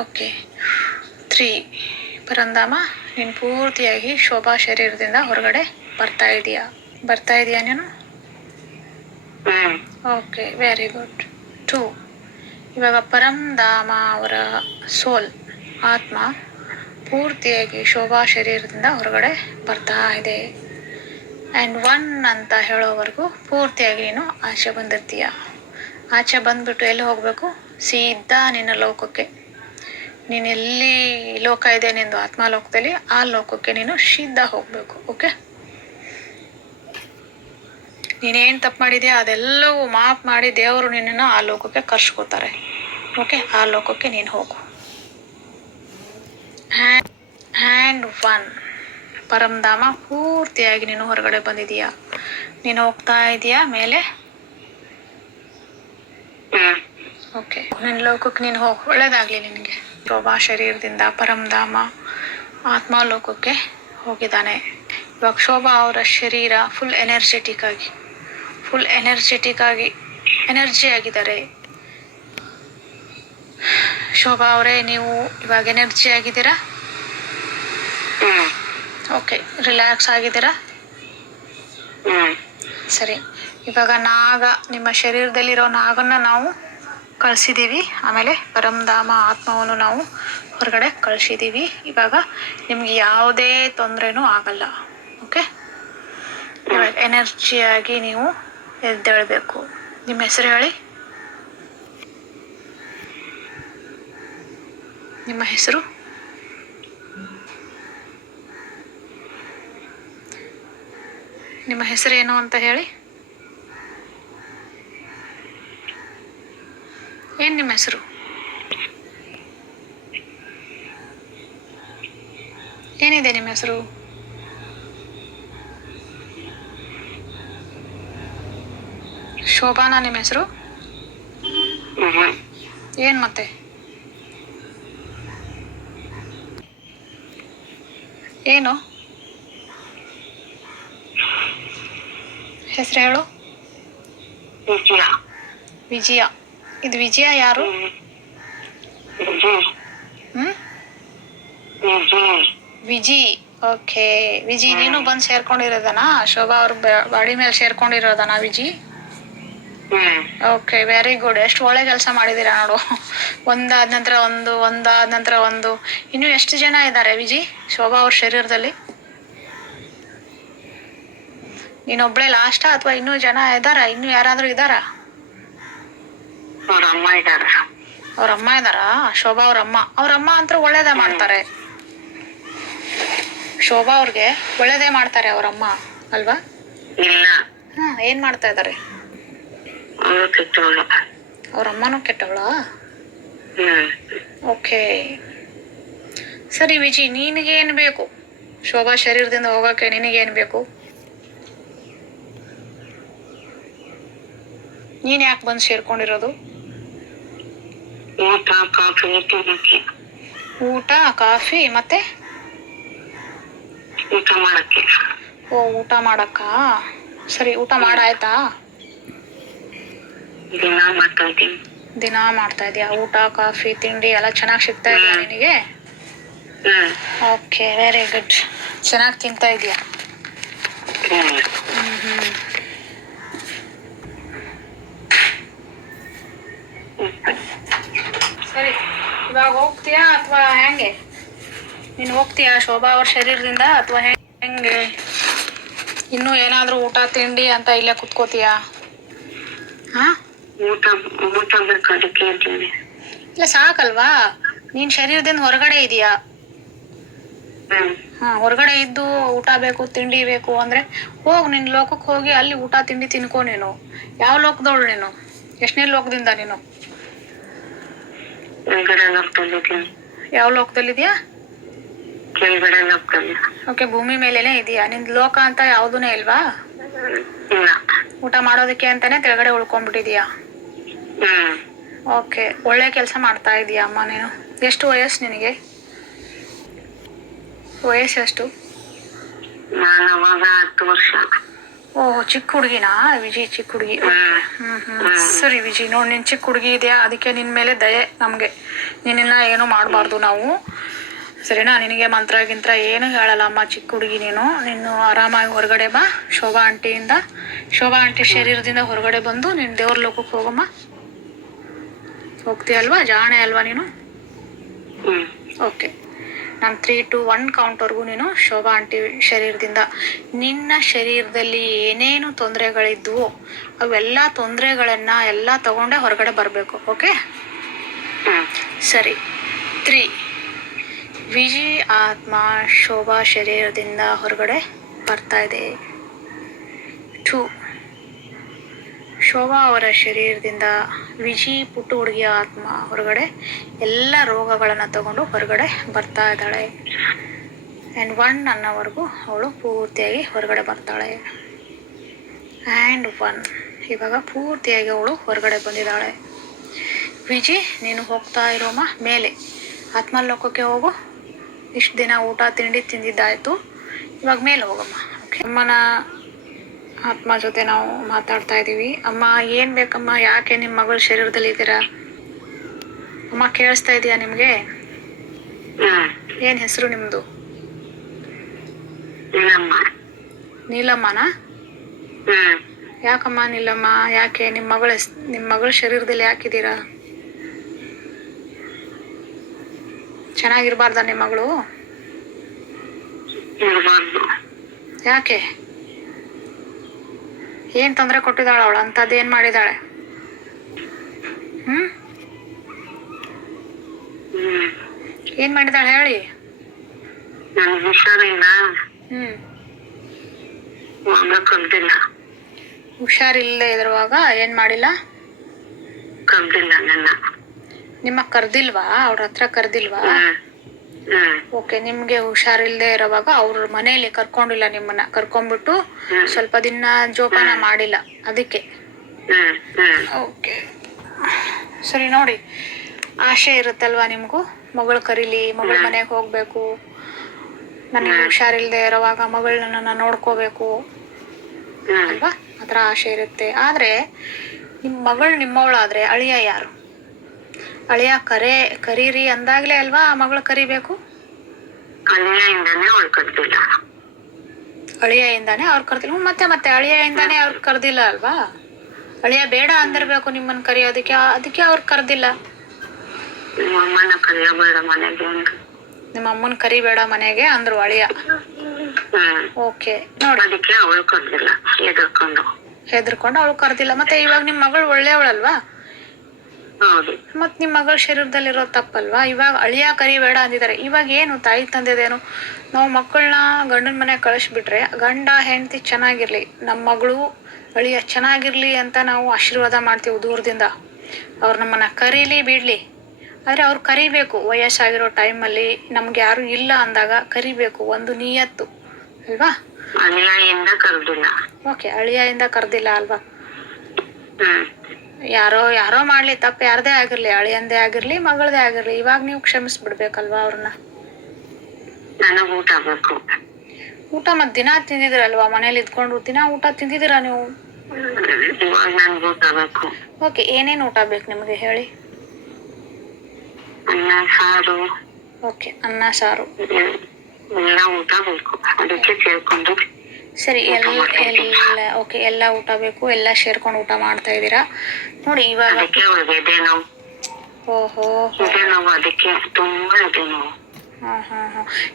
ಓಕೆ. 3 ಪರಂಧಾಮ, ನೀನು ಪೂರ್ತಿಯಾಗಿ ಶೋಭಾ ಶರೀರದಿಂದ ಹೊರಗಡೆ ಬರ್ತಾ ಇದೀಯಾ ನೀನು? Okay, very good. 2 ಇವಾಗ ಪರಂಧಾಮ ಅವರ ಸೋಲ್, ಆತ್ಮ ಪೂರ್ತಿಯಾಗಿ ಶೋಭಾ ಶರೀರದಿಂದ ಹೊರಗಡೆ ಬರ್ತಾ ಇದೆ. ಆ್ಯಂಡ್ 1 ಅಂತ ಹೇಳೋವರೆಗೂ ಪೂರ್ತಿಯಾಗಿ ನೀನು ಆಚೆ ಬಂದಿರ್ತೀಯ. ಆಚೆ ಬಂದ್ಬಿಟ್ಟು ಎಲ್ಲಿ ಹೋಗಬೇಕು? ಸೀದಾ ನಿನ್ನ ಲೋಕಕ್ಕೆ. ನೀನು ಎಲ್ಲಿ ಲೋಕ ಇದೆ ನಿಂದು ಆತ್ಮಲೋಕದಲ್ಲಿ, ಆ ಲೋಕಕ್ಕೆ ನೀನು ಸೀದಾ ಹೋಗಬೇಕು. ಓಕೆ? ನೀನೇನು ತಪ್ಪು ಮಾಡಿದ್ಯಾ ಅದೆಲ್ಲವೂ ಮಾಫ್ ಮಾಡಿ ದೇವರು ನಿನ್ನನ್ನು ಆ ಲೋಕಕ್ಕೆ ಕರ್ಸ್ಕೊತಾರೆ. ಓಕೆ? ಆ ಲೋಕಕ್ಕೆ ನೀನು ಹೋಗು. ಆ್ಯಂಡ್ 1 ಪರಂಧಾಮ, ಪೂರ್ತಿಯಾಗಿ ನೀನು ಹೊರಗಡೆ ಬಂದಿದೀಯಾ. ನೀನು ಹೋಗ್ತಾ ಇದೀಯಾ ಮೇಲೆ. ಓಕೆ, ನಿನ್ನ ಲೋಕಕ್ಕೆ ನೀನು ಹೋಗಿ. ಒಳ್ಳೇದಾಗಲಿ ನಿನಗೆ. ಶೋಭಾ ಶರೀರದಿಂದ ಪರಂಧಾಮ ಆತ್ಮಲೋಕಕ್ಕೆ ಹೋಗಿದ್ದಾನೆ. ಇವಾಗ ಶೋಭಾ ಅವರ ಶರೀರ ಫುಲ್ ಎನರ್ಜೆಟಿಕ್ ಆಗಿ ಎನರ್ಜಿ ಆಗಿದ್ದಾರೆ. ಶೋಭಾ ಅವರೇ, ನೀವು ಇವಾಗ ಎನರ್ಜಿ ಆಗಿದ್ದೀರಾ? ಓಕೆ, ರಿಲ್ಯಾಕ್ಸ್ ಆಗಿದ್ದೀರಾ? ಸರಿ, ಇವಾಗ ನಿಮ್ಮ ಶರೀರದಲ್ಲಿರೋ ನಾಗನ್ನ ನಾವು ಕಳಿಸಿದ್ದೀವಿ. ಆಮೇಲೆ ಪರಮಧಾಮ ಆತ್ಮವನ್ನು ನಾವು ಹೊರಗಡೆ ಕಳಿಸಿದ್ದೀವಿ. ಇವಾಗ ನಿಮ್ಗೆ ಯಾವುದೇ ತೊಂದರೆನೂ ಆಗಲ್ಲ. ಓಕೆ, ಇವಾಗ ಎನರ್ಜಿಯಾಗಿ ನೀವು ಎದ್ದೇಳಬೇಕು. ನಿಮ್ಮ ಹೆಸರು ಹೇಳಿ. ನಿಮ್ಮ ಹೆಸರು? ನಿಮ್ಮ ಹೆಸರೇನು ಅಂತ ಹೇಳಿ. ಏನು ನಿಮ್ಮ ಹೆಸರು? ಏನಿದೆ ನಿಮ್ಮ ಹೆಸರು? ಶೋಭಾನಾ ನಿಮ್ಮ ಹೆಸರು? ಏನು ಮತ್ತೆ? ಏನು ಹೆಸರು ಹೇಳು. ವಿಜಯ. ವಿಜಯ. ಇದು ವಿಜಯ ಯಾರು? ವಿಜಿ. ಓಕೆ ವಿಜಿ, ನೀನು ಬಂದು ಸೇರ್ಕೊಂಡಿರೋದನಾ? ಶೋಭಾ ಅವ್ರ ಬಾಡಿ ಮೇಲೆ ಸೇರ್ಕೊಂಡಿರೋದನಾ ವಿಜಿ? Okay, very good. ಎಷ್ಟು ಒಳ್ಳೆ ಕೆಲಸ ಮಾಡಿದ್ದೀರಾ ನೋಡು. ಒಂದಾದ ನಂತರ ಒಂದು, ಒಂದಾದ ನಂತರ ಒಂದು. ಇನ್ನು ಎಷ್ಟು ಜನ ಇದ್ದಾರೆ ವಿಜಿ ಶೋಭಾ ಅವ್ರ ಶರೀರದಲ್ಲಿ? ನೀನೊಬ್ಳೆ ಲಾಸ್ಟಾ ಅಥವಾ ಇನ್ನೂ ಜನ ಇದ್ದಾರಾ? ಇನ್ನೂ ಯಾರಾದ್ರೂ ಇದ್ದಾರಾ? ಅವ್ರ ಅಮ್ಮ ಇದಾರ. ಅವ್ರ ಅಮ್ಮ ಇದ್ದಾರಾ? ಶೋಭಾ ಅವ್ರ ಅಮ್ಮ ಅಂತ ಒಳ್ಳೇದೇ ಮಾಡ್ತಾರೆ. ಶೋಭಾ ಅವ್ರಿಗೆ ಒಳ್ಳೇದೇ ಮಾಡ್ತಾರೆ ಅವ್ರಮ್ಮ ಅಲ್ವಾ? ಇಲ್ಲ. ಏನ್ ಮಾಡ್ತಾ ಇದಾರೆ? ಅವ್ರ ಅಮ್ಮನೂ ಕೆಟ್ಟವಳ? ಓಕೆ ಸರಿ ವಿಜಿ, ನಿನಗೇನು ಬೇಕು? ಶೋಭಾ ಶರೀರದಿಂದ ಹೋಗಕ್ಕೆ ನಿನಗೇನು ಬೇಕು? ನೀನ್ ಯಾಕೆ ಬಂದು ಸೇರ್ಕೊಂಡಿರೋದು? ಊಟ ಕಾಫಿ ತಿನ್ನಕ್ಕೆ. ಊಟ ಕಾಫಿ ಮತ್ತೆ ಊಟ ಮಾಡಕ್ಕೆ. ಓ, ಊಟ ಮಾಡಕ್ಕ. ಸರಿ, ಊಟ ಮಾಡಾಯ್ತಾ? ದಿನ ಮಾಡ್ತಾ ಇದ್ದೀನಿ. ದಿನ ಮಾಡ್ತಾ ಇದೀಯಾ? ಊಟ ಕಾಫಿ ತಿಂಡಿ ಎಲ್ಲ ಚೆನ್ನಾಗಿ ಸಿಗ್ತಾ ಇದೆಯಾ ನಿನಗೆ? Okay, very good. ಚೆನ್ನಾಗಿ ತಿಂತಾ ಇದೀಯಾ? ಸರಿ, ಇವಾಗ ಹೋಗ್ತೀಯಾ ಅಥವಾ ಹೆಂಗೆ? ನೀನು ಹೋಗ್ತೀಯಾ ಶೋಭಾ ಅವ್ರ ಶರೀರದಿಂದ ಅಥವಾ ಹೆಂಗೆ? ಇನ್ನೂ ಏನಾದರೂ ಊಟ ತಿಂಡಿ ಅಂತ ಇಲ್ಲೇ ಕುತ್ಕೋತೀಯಾ? ಊಟ ಬೇಕಾದಕ್ಕೆ ಇದ್ದೀನಿ. ಇಲ್ಲ ಸಾಕಲ್ವಾ? ನೀನ್ ಶರೀರದಿಂದ ಹೊರಗಡೆ ಇದೀಯಾ? ಹೊರಗಡೆ ಇದ್ದು ಊಟ ಬೇಕು ತಿಂಡಿ ಬೇಕು ಅಂದ್ರೆ ಹೋಗ್ ನಿನ್ ಲೋಕಕ್ಕೆ ಹೋಗಿ ಅಲ್ಲಿ ಊಟ ತಿಂಡಿ ತಿನ್ಕೋ. ನೀನು ಯಾವ ಲೋಕದವಳು? ನೀನು ಎಷ್ಟನೇ ಲೋಕದಿಂದ? ನೀನು ಯಾವ ಲೋಕದಲ್ಲಿದ್ಯಾ? ಓಕೆ, ಭೂಮಿ ಮೇಲೆನೆ ಇದೆಯಾ? ನಿನ್ ಲೋಕ ಅಂತ ಯಾವ್ದೂನೇ ಇಲ್ವಾ? ಊಟ ಮಾಡೋದಕ್ಕೆ ಅಂತಾನೆ ಕೆಳಗಡೆ ಉಳ್ಕೊಂಡ್ಬಿಟ್ಟಿದ್ಯಾ? ಓಕೆ, ಒಳ್ಳೆ ಕೆಲಸ ಮಾಡ್ತಾ ಇದೀಯ ಅಮ್ಮ ನೀನು. ಎಷ್ಟು ವಯಸ್ಸು ನಿನಗೆ? ವಯಸ್ಸು ಎಷ್ಟು? 10 ವರ್ಷ. ಓಹ್, ಚಿಕ್ಕ ಹುಡುಗಿನಾ ವಿಜಿ? ಚಿಕ್ಕ ಹುಡುಗಿ. ಸರಿ ವಿಜಿ, ನೋಡಿ ನೀನ್ ಚಿಕ್ಕ ಹುಡುಗಿ ಇದೆಯಾ, ಅದಕ್ಕೆ ನಿನ್ ಮೇಲೆ ದಯೆ ನಮ್ಗೆ. ನಿನ್ನ ಏನು ಮಾಡಬಾರ್ದು ನಾವು, ಸರಿನಾ? ನಿನಗೆ ಮಂತ್ರ ಗಿಂತ್ರ ಏನು ಹೇಳಲ್ಲ ಅಮ್ಮ. ಚಿಕ್ಕ ಹುಡುಗಿ ನೀನು ಆರಾಮಾಗಿ ಹೊರಗಡೆ ಬಾ. ಶೋಭಾ ಆಂಟಿ ಶರೀರದಿಂದ ಹೊರಗಡೆ ಬಂದು ನೀನು ದೇವ್ರ ಲೋಕಕ್ಕೆ ಹೋಗಮ್ಮ. ಹೋಗ್ತೀಯಲ್ವಾ? ಜಾಣೆ ಅಲ್ವಾ ನೀನು? ಓಕೆ, ನಾನು 3 to 1 ಕೌಂಟ್ವರೆಗೂ ನೀನು ಶೋಭಾ ಆಂಟಿ ಶರೀರದಿಂದ, ನಿನ್ನ ಶರೀರದಲ್ಲಿ ಏನೇನು ತೊಂದರೆಗಳಿದ್ವೋ ಅವೆಲ್ಲ ತೊಂದರೆಗಳನ್ನ ಎಲ್ಲ ತಗೊಂಡೆ ಹೊರಗಡೆ ಬರಬೇಕು. ಓಕೆ ಸರಿ. 3, ವಿಜಿ ಆತ್ಮ ಶೋಭಾ ಶರೀರದಿಂದ ಹೊರಗಡೆ ಬರ್ತಾ ಇದೆ. 2, ಶೋಭಾ ಅವರ ಶರೀರದಿಂದ ವಿಜಿ ಪುಟ್ಟ ಹುಡುಗಿಯ ಆತ್ಮ ಹೊರಗಡೆ ಎಲ್ಲ ರೋಗಗಳನ್ನು ತಗೊಂಡು ಹೊರಗಡೆ ಬರ್ತಾ ಇದ್ದಾಳೆ. ಆ್ಯಂಡ್ 1 ಅನ್ನೋವರೆಗೂ ಅವಳು ಪೂರ್ತಿಯಾಗಿ ಹೊರಗಡೆ ಬರ್ತಾಳೆ. ಆ್ಯಂಡ್ 1 ಇವಾಗ ಪೂರ್ತಿಯಾಗಿ ಅವಳು ಹೊರಗಡೆ ಬಂದಿದ್ದಾಳೆ. ವಿಜಿ, ನೀನು ಹೋಗ್ತಾ ಇರೋಮ್ಮ ಮೇಲೆ ಆತ್ಮಲೋಕಕ್ಕೆ ಹೋಗು. ಇಷ್ಟು ದಿನ ಊಟ ತಿಂಡಿ ತಿಂದಿದ್ದಾಯಿತು, ಇವಾಗ ಮೇಲೆ ಹೋಗಮ್ಮ. ಓಕೆ, ಅಮ್ಮನ ಆತ್ಮ ಜೊತೆ ನಾವು ಮಾತಾಡ್ತಾ ಇದ್ದೀವಿ. ಅಮ್ಮ ಏನು ಬೇಕಮ್ಮ? ಯಾಕೆ ನಿಮ್ಮ ಮಗಳ ಶರೀರದಲ್ಲಿ ಇದ್ದೀರಾ? ಅಮ್ಮ ಕೇಳಿಸ್ತಾ ಇದೆಯಾ ನಿಮಗೆ? ಏನು ಹೆಸರು ನಿಮ್ಮದು? ನೀಲಮ್ಮನಾ? ಯಾಕಮ್ಮ ನೀಲಮ್ಮ? ಯಾಕೆ ನಿಮ್ಮ ಮಗಳ ಶರೀರದಲ್ಲಿ ಯಾಕಿದ್ದೀರಾ? ಚೆನ್ನಾಗಿರ್ಬಾರ್ದ ನಿಮ್ಮ ಮಗಳು? ಇರಬಾರ್ದು. ಯಾಕೆ? ಏನು ತೊಂದರೆ ಕೊಟ್ಟಿದ್ದಾಳೆ ಅವಳು? ಅಂಥದ್ದು ಏನು ಮಾಡಿದ್ದಾಳೆ? ಹ್ಞೂ ಏನು ಮಾಡಿದ್ದಾಳೆ ಹೇಳಿ? ನನಗೆ ಹುಷಾರಿಲ್ಲ, ಹ್ಞೂ ಮಗ ಕಲ್ದಿಲ್ಲ. ಹುಷಾರಿಲ್ಲದೆ ಇರುವಾಗ ಏನು ಮಾಡಿಲ್ಲ? ಕಲ್ದಿಲ್ಲ ನನ್ನ. ನಿಮ್ಮ ಕರೆದಿಲ್ವಾ? ಅವ್ರ ಹತ್ರ ಕರೆದಿಲ್ವಾ? ಓಕೆ, ನಿಮಗೆ ಹುಷಾರಿಲ್ಲದೆ ಇರೋವಾಗ ಅವ್ರ ಮನೆಯಲ್ಲಿ ಕರ್ಕೊಂಡಿಲ್ಲ, ನಿಮ್ಮನ್ನ ಕರ್ಕೊಂಡ್ಬಿಟ್ಟು ಸ್ವಲ್ಪ ದಿನ ಜೋಪಾನ ಮಾಡಿಲ್ಲ, ಅದಕ್ಕೆ. ಓಕೆ ಸರಿ, ನೋಡಿ, ಆಸೆ ಇರುತ್ತಲ್ವಾ ನಿಮಗೂ, ಮಗಳು ಕರೀಲಿ, ಮಗಳ ಮನೆಗೆ ಹೋಗಬೇಕು, ನನಗೆ ಹುಷಾರಿಲ್ಲದೆ ಇರೋವಾಗ ಮಗಳನ್ನ ನೋಡ್ಕೋಬೇಕು ಅಲ್ವಾ, ಆ ಥರ ಆಸೆ ಇರುತ್ತೆ. ಆದರೆ ನಿಮ್ಮ ಮಗಳು ನಿಮ್ಮವಳಾದರೆ ಅಳಿಯ ಯಾರು? ಅಳಿಯ ಕರೀರಿ ಅಂದಾಗಲೇ ಅಲ್ವಾ ಆ ಮಗಳು ಕರಿಬೇಕು? ಅಳಿಯಿಂದಾನೇ ಅವ್ಳು ಕರ್ದಿಲ್ಲ. ಅಳಿಯಿಂದ ಅವ್ರು ಕರ್ದಿಲ್ಲ, ಮತ್ತೆ ಅಳಿಯಿಂದಾನೇ ಅವ್ರು ಕರ್ದಿಲ್ಲ ಅಲ್ವಾ? ಅಳಿಯ ಬೇಡ ಅಂದಿರ್ಬೇಕು ನಿಮ್ಮನ್ನು ಕರೆಯೋದಕ್ಕೆ, ಅದಕ್ಕೆ ಅವ್ರು ಕರ್ದಿಲ್ಲ. ನಿಮ್ಮ ಅಮ್ಮನ ಕರೆಯಬೇಡ ಮನೆಗೆ ಅಂದ್ರು. ನಿಮ್ಮ ಅಮ್ಮನ ಕರಿಬೇಡ ಮನೆಗೆ ಅಂದ್ರು ಅಳಿಯ. ಓಕೆ, ನೋಡಿ, ಅದಕ್ಕೆ ಅವಳು ಕರ್ದಿಲ್ಲ, ಹೆದರ್ಕೊಂಡು ಅವಳು ಕರ್ದಿಲ್ಲ. ಮತ್ತೆ ಇವಾಗ ನಿಮ್ಮ ಮಗಳು ಒಳ್ಳೆಯವಳಲ್ವಾ? ಹೌದು. ಮತ್ ನಿಮ್ಮ ಮಗಳ ಶರೀರದಲ್ಲಿರೋ ತಪ್ಪಲ್ವಾ? ಇವಾಗ ಅಳಿಯ ಕರಿಬೇಡ ಅಂದಿದ್ದಾರೆ. ಇವಾಗ ಏನು ತಾಯಿ ತಂದೆದೇನು? ನಾವು ಮಕ್ಕಳನ್ನ ಗಂಡನ ಮನೆಗೆ ಕಳಿಸ್ಬಿಟ್ರೆ ಗಂಡ ಹೆಂಡತಿ ಚೆನ್ನಾಗಿರ್ಲಿ, ನಮ್ಮ ಮಗಳು ಅಳಿಯ ಚೆನ್ನಾಗಿರ್ಲಿ ಅಂತ ನಾವು ಆಶೀರ್ವಾದ ಮಾಡ್ತೀವಿ ದೂರದಿಂದ. ಅವ್ರು ನಮ್ಮನ್ನ ಕರೀಲಿ ಬಿಡ್ಲಿ, ಆದರೆ ಅವ್ರು ಕರಿಬೇಕು. ವಯಸ್ಸಾಗಿರೋ ಟೈಮಲ್ಲಿ ನಮ್ಗೆ ಯಾರು ಇಲ್ಲ ಅಂದಾಗ ಕರಿಬೇಕು, ಒಂದು ನಿಯತ್ತು ಅಲ್ವಾ? ಅಳಿಯಿಂದ ಕರ್ದಿಲ್ಲ. ಓಕೆ, ಅಳಿಯಿಂದ ಕರ್ದಿಲ್ಲ ಅಲ್ವಾ? ಯಾರೋ ಮಾಡ್ಲಿ ತಪ್ಪು, ಯಾರದೇ ಆಗಿರ್ಲಿ, ಅಳಿಯಂದೇ ಆಗಿರ್ಲಿ, ಮಗಳದೇ ಆಗಿರ್ಲಿ, ಇವಾಗ ನೀವು ಕ್ಷಮಿಸ್ಬಿಡ್ಬೇಕಲ್ವಾ ಅವ್ರನ್ನ? ನನಗೆ ಊಟ ಬೇಕು. ಊಟ ಮತ್ತೆ ದಿನ ತಿಂದಿದಿರಲ್ವಾ? ಮನೇಲಿ ಇದ್ಕೊಂಡು ದಿನ ಊಟ ತಿಂದಿದ್ದೀರಾ ನೀವು? ಇವಾಗ ನನ್ಗೆ ಊಟ ಬೇಕು. ಓಕೆ, ಏನೇನು ಊಟ ಬೇಕು ನಿಮಗೆ ಹೇಳಿ? ಅನ್ನ ಸಾರು. ಓಕೆ, ಅನ್ನ ಸಾರು ಎಲ್ಲ ಊಟ ಬೇಕು, ಅದಕ್ಕೆ ಸೇರ್ಕೊಂಡು. ಸರಿ, ಓಕೆ, ಎಲ್ಲ ಊಟ ಬೇಕು, ಎಲ್ಲ ಸೇರ್ಕೊಂಡು ಊಟ ಮಾಡ್ತಾ ಇದ್ದೀರಾ. ನೋಡಿ ಇವಾಗ. ಓಹೋ, ಅದಕ್ಕೆ ತುಂಬಾ ಎದೆ ನೋವು.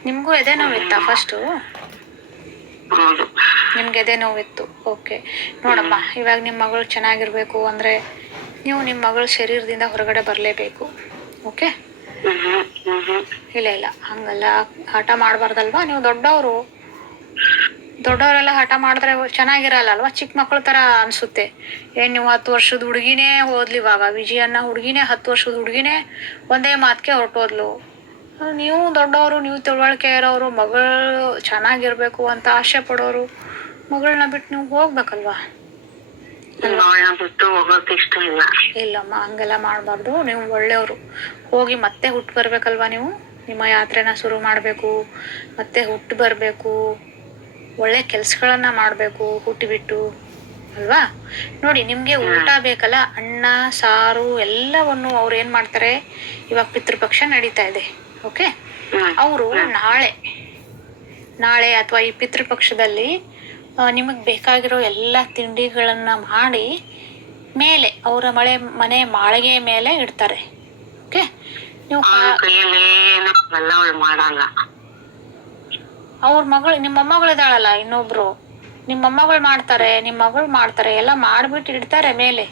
ನಿಮ್ಗೂ ಎದೆ ನೋವಿತ್ತಾ ಫಸ್ಟು? ಹೌದು, ನಿಮ್ಗೆ ಎದೆ ನೋವಿತ್ತು. ಓಕೆ, ನೋಡಮ್ಮ, ಇವಾಗ ನಿಮ್ಮ ಮಗಳು ಚೆನ್ನಾಗಿರ್ಬೇಕು ಅಂದ್ರೆ ನೀವು ನಿಮ್ಮ ಮಗಳ ಶರೀರದಿಂದ ಹೊರಗಡೆ ಬರಲೇಬೇಕು. ಓಕೆ? ಇಲ್ಲ, ಹಂಗಲ್ಲ, ಹಠ ಮಾಡಬಾರ್ದಲ್ವಾ? ನೀವು ದೊಡ್ಡವರೆಲ್ಲ ಹಠ ಮಾಡಿದ್ರೆ ಚೆನ್ನಾಗಿರಲ್ಲ ಅಲ್ವಾ? ಚಿಕ್ಕ ಮಕ್ಳ ಥರ ಅನಿಸುತ್ತೆ. ನೀವು 10 ವರ್ಷದ ಹುಡುಗಿನೇ ಹೋದ್ಲಿ, ಇವಾಗ ವಿಜಯನ್ನ ಹುಡುಗಿನೇ 10 ವರ್ಷದ ಹುಡುಗಿನೇ ಒಂದೇ ಮಾತಿಗೆ ಹೊರಟೋದ್ಲು. ನೀವು ದೊಡ್ಡವರು, ನೀವು ತಿಳುವಳಿಕೆ ಇರೋರು, ಮಗಳು ಚೆನ್ನಾಗಿರ್ಬೇಕು ಅಂತ ಆಸೆ ಪಡೋರು, ಮಗಳನ್ನ ಬಿಟ್ಟು ನೀವು ಹೋಗ್ಬೇಕಲ್ವಾ? ಬಿಟ್ಟು ಹೋಗೋಕೆ ಇಷ್ಟ ಇಲ್ಲ. ಇಲ್ಲಮ್ಮ, ಹಂಗೆಲ್ಲ ಮಾಡಬಾರ್ದು. ನೀವು ಒಳ್ಳೆಯವರು, ಹೋಗಿ ಮತ್ತೆ ಹುಟ್ಟು ಬರ್ಬೇಕಲ್ವಾ? ನೀವು ನಿಮ್ಮ ಯಾತ್ರೆನ ಶುರು ಮಾಡಬೇಕು, ಮತ್ತೆ ಹುಟ್ಟು ಬರಬೇಕು, ಒಳ್ಳೆ ಕೆಲಸಗಳನ್ನ ಮಾಡಬೇಕು ಹುಟ್ಟಿಬಿಟ್ಟು ಅಲ್ವಾ? ನೋಡಿ, ನಿಮಗೆ ಊಟ ಬೇಕಲ್ಲ, ಅನ್ನ ಸಾರು ಎಲ್ಲವನ್ನು ಅವ್ರು ಏನು ಮಾಡ್ತಾರೆ, ಇವಾಗ ಪಿತೃಪಕ್ಷ ನಡೀತಾ ಇದೆ. ಓಕೆ, ಅವರು ನಾಳೆ ಅಥವಾ ಈ ಪಿತೃಪಕ್ಷದಲ್ಲಿ ನಿಮಗೆ ಬೇಕಾಗಿರೋ ಎಲ್ಲ ತಿಂಡಿಗಳನ್ನ ಮಾಡಿ ಮೇಲೆ ಅವರ ಮನೆ ಮಾಳಿಗೆ ಮೇಲೆ ಇಡ್ತಾರೆ. ಓಕೆ, ನೀವು ಅವ್ರ ಮಗಳು, ನಿಮ್ಮ ಮೊಮ್ಮಗಳಿದಾಳಲ್ಲ ಇನ್ನೊಬ್ರು, ನಿಮ್ಮ ಮೊಮ್ಮಗಳು ಮಾಡ್ತಾರೆ, ನಿಮ್ಮ ಮಗಳು ಮಾಡ್ತಾರೆ, ಎಲ್ಲ ಮಾಡ್ಬಿಟ್ಟು ಇಡ್ತಾರೆ ಮೇಲೆ.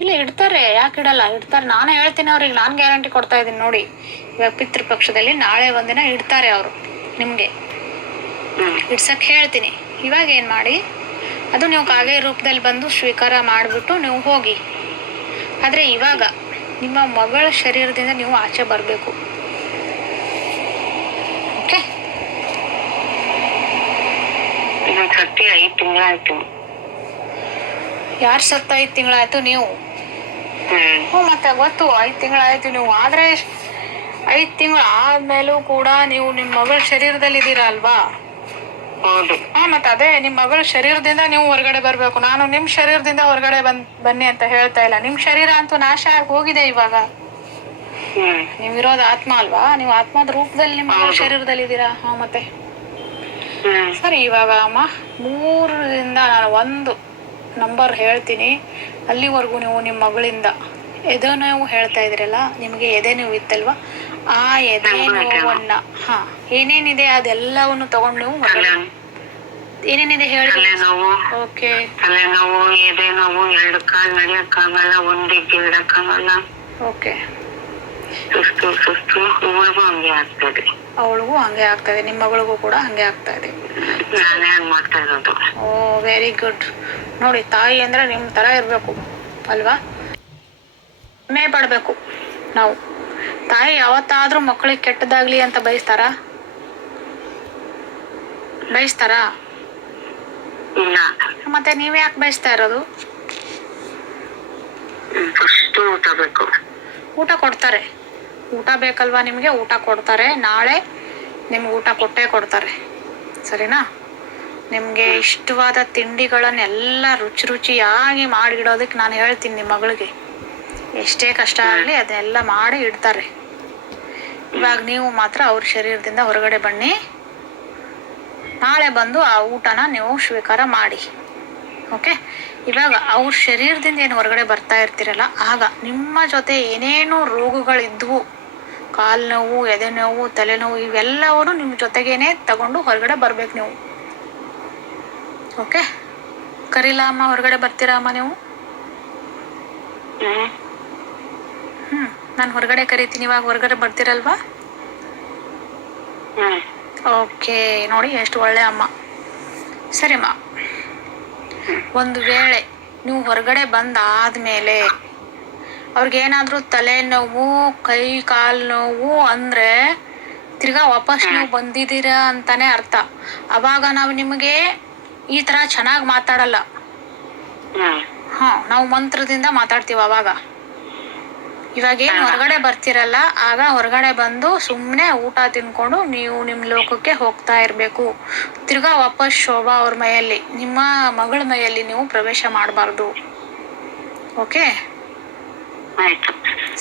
ಇಲ್ಲ, ಇಡ್ತಾರೆ, ಯಾಕೆ ಇಡಲ್ಲ? ಇಡ್ತಾರೆ, ನಾನೇ ಹೇಳ್ತೀನಿ ಅವ್ರಿಗೆ, ನಾನು ಗ್ಯಾರಂಟಿ ಕೊಡ್ತಾ ಇದ್ದೀನಿ. ನೋಡಿ, ಇವಾಗ ಪಿತೃಪಕ್ಷದಲ್ಲಿ ನಾಳೆ ಒಂದಿನ ಇಡ್ತಾರೆ ಅವರು ನಿಮಗೆ, ಇಡ್ಸಕ್ಕೆ ಹೇಳ್ತೀನಿ. ಇವಾಗ ಏನು ಮಾಡಿ, ಅದು ನೀವು ಕಾಗೆ ರೂಪದಲ್ಲಿ ಬಂದು ಸ್ವೀಕಾರ ಮಾಡಿಬಿಟ್ಟು ನೀವು ಹೋಗಿ. ಆದರೆ ಇವಾಗ ನಿಮ್ಮ ಮಗಳ ಶರೀರದಿಂದ ನೀವು ಆಚೆ ಬರಬೇಕು. ಓಕೆ? 5 ತಿಂಗಳಾಯ್ತು. ಯಾರು ಸತ್ತ 5 ತಿಂಗಳಾಯ್ತು? ನೀವು? ಮತ್ತೆ ಗೊತ್ತು, 5 ತಿಂಗಳಾಯ್ತು ನೀವು. ಆದರೆ 5 ತಿಂಗಳು ಆದ್ಮೇಲೂ ಕೂಡ ನೀವು ನಿಮ್ಮ ಮಗಳ ಶರೀರದಲ್ಲಿ ಇದ್ದೀರಾ ಅಲ್ವಾ? ಹೌದು. ಮತ್ತೆ ಅದೇ ನಿಮ್ಮ ಮಗಳ ಶರೀರದಿಂದ ನೀವು ಹೊರಗಡೆ ಬರ್ಬೇಕು. ನಾನು ನಿಮ್ ಶರೀರದಿಂದ ಹೊರಗಡೆ ಬನ್ನಿ ಅಂತ ಹೇಳ್ತಾ ಇಲ್ಲ. ನಿಮ್ ಶರೀರ ಅಂತೂ ನಾಶ ಆಗಿ ಹೋಗಿದೆ ಇವಾಗ. ನೀವಿರೋದು ಆತ್ಮ ಅಲ್ವಾ? ನೀವು ಆತ್ಮದ ರೂಪದಲ್ಲಿ ನಿಮ್ಮ ಮಗಳ ಶರೀರದಲ್ಲಿ ಇದ್ದೀರಾ. ಮತ್ತೆ ಸರಿ, ಇವಾಗ ಅಮ್ಮ 3ರಿಂದ ನಾನು 1 ನಂಬರ್ ಹೇಳ್ತೀನಿ, ಅಲ್ಲಿವರೆಗೂ ನೀವು ನಿಮ್ಮ ಮಗಳಿಂದ ಎದೆ ನೋವು ಹೇಳ್ತಾ ಇದ್ರಲ್ಲ, ನಿಮಗೆ ಎದೆ ನೋವು ಇತ್ತಲ್ವಾ? ಆ ಎದೆ ನೋವನ್ನ ಏನೇನಿದೆ ಅದೆಲ್ಲವನ್ನು ತಗೊಂಡು ನೀವು ಏನೇನಿದೆ ಹೇಳಿ. ತಲೆನೋವು, ಓಕೆ. ತಲೆನೋವು, ಎದೆ ನೋವು, 2 ಕಾಲು ನಡೆಯಕ್ಕಾಗಲ್ಲ, ಒಂದಿಗ್ಗೆ ಇಡಕ್ಕಾಗಲ್ಲ. ಓಕೆ. ಸುಸ್ತು ಇವಳಿಗೂ ಹಂಗೆ ಆಗ್ತದೆ. ಅವಳಿಗೂ ಹಂಗೆ ಆಗ್ತದೆ, ನಿಮ್ಮ ಮಗಳಿಗೂ ಕೂಡ ಹಂಗೆ ಆಗ್ತಾ ಇದೆ. ನಾನೇ ಹಂಗೆ ಮಾಡ್ತಾ ಇರೋದು. ಓ ವೆರಿ ಗುಡ್. ನೋಡಿ, ತಾಯಿ ಅಂದ್ರೆ ನಿಮ್ಮ ಥರ ಇರಬೇಕು ಅಲ್ವಾ? ಹೆಮ್ಮೆ ಪಡಬೇಕು ನಾವು. ತಾಯಿ ಯಾವತ್ತಾದ್ರೂ ಮಕ್ಕಳಿಗೆ ಕೆಟ್ಟದಾಗ್ಲಿ ಅಂತ ಬಯಸ್ತಾರಾ? ಇಲ್ಲ. ಮತ್ತೆ ನೀವ್ ಯಾಕೆ ಬಯಸ್ತಾ ಇರೋದು? ಫಸ್ಟ್ ಊಟ ಬೇಕು. ಊಟ ಕೊಡ್ತಾರೆ. ಊಟ ಬೇಕಲ್ವಾ ನಿಮಗೆ? ಊಟ ಕೊಡ್ತಾರೆ. ನಾಳೆ ನಿಮ್ಗೆ ಊಟ ಕೊಟ್ಟೇ ಕೊಡ್ತಾರೆ, ಸರಿನಾ? ನಿಮಗೆ ಇಷ್ಟವಾದ ತಿಂಡಿಗಳನ್ನೆಲ್ಲ ರುಚಿಯಾಗಿ ಮಾಡಿಡೋದಕ್ಕೆ ನಾನು ಹೇಳ್ತೀನಿ ನಿಮ್ಮ ಮಗಳಿಗೆ. ಎಷ್ಟೇ ಕಷ್ಟ ಆಗಲಿ ಅದನ್ನೆಲ್ಲ ಮಾಡಿ ಇಡ್ತಾರೆ. ಇವಾಗ ನೀವು ಮಾತ್ರ ಅವ್ರ ಶರೀರದಿಂದ ಹೊರಗಡೆ ಬನ್ನಿ. ನಾಳೆ ಬಂದು ಆ ಊಟನ ನೀವು ಸ್ವೀಕಾರ ಮಾಡಿ. ಓಕೆ. ಇವಾಗ ಅವ್ರ ಶರೀರದಿಂದ ಏನು ಹೊರಗಡೆ ಬರ್ತಾ ಇರ್ತೀರಲ್ಲ, ಆಗ ನಿಮ್ಮ ಜೊತೆ ಏನೇನು ರೋಗಗಳಿದ್ವು, ಕಾಲು ನೋವು, ಎದೆ ನೋವು, ತಲೆನೋವು, ಇವೆಲ್ಲವೂ ನಿಮ್ಮ ಜೊತೆಗೇನೆ ತಗೊಂಡು ಹೊರಗಡೆ ಬರ್ಬೇಕು ನೀವು. ಓಕೆ. ಕರೀಲಾ ಅಮ್ಮ? ಹೊರಗಡೆ ಬರ್ತೀರಾ ಅಮ್ಮ ನೀವು? ನಾನು ಹೊರಗಡೆ ಕರಿತೀನಿ, ಇವಾಗ ಹೊರಗಡೆ ಬರ್ತೀರಲ್ವಾ? ಓಕೆ. ನೋಡಿ ಎಷ್ಟು ಒಳ್ಳೆ ಅಮ್ಮ. ಸರಿಮ್ಮ. ಒಂದು ವೇಳೆ ನೀವು ಹೊರಗಡೆ ಬಂದಾದ್ಮೇಲೆ ಅವ್ರಿಗೇನಾದ್ರೂ ತಲೆನೋವು, ಕೈ ಕಾಲು ನೋವು ಅಂದರೆ ತಿರ್ಗಾ ವಾಪಸ್ ನೀವು ಬಂದಿದ್ದೀರಾ ಅಂತಾನೆ ಅರ್ಥ. ಅವಾಗ ನಾವು ನಿಮಗೆ ಈ ಥರ ಚೆನ್ನಾಗಿ ಮಾತಾಡಲ್ಲ. ನಾವು ಮಂತ್ರದಿಂದ ಮಾತಾಡ್ತೀವಿ ಅವಾಗ. ಇವಾಗೇನು ಹೊರಗಡೆ ಬರ್ತಿರಲ್ಲ, ಆಗ ಹೊರಗಡೆ ಬಂದು ಸುಮ್ಮನೆ ಊಟ ತಿನ್ಕೊಂಡು ನೀವು ನಿಮ್ಮ ಲೋಕಕ್ಕೆ ಹೋಗ್ತಾ ಇರಬೇಕು. ತಿರ್ಗಾ ವಾಪಸ್ ಶೋಭಾ ಅವ್ರ ಮೈಯಲ್ಲಿ, ನಿಮ್ಮ ಮಗಳ ಮೈಯಲ್ಲಿ ನೀವು ಪ್ರವೇಶ ಮಾಡಬಾರ್ದು. ಓಕೆ.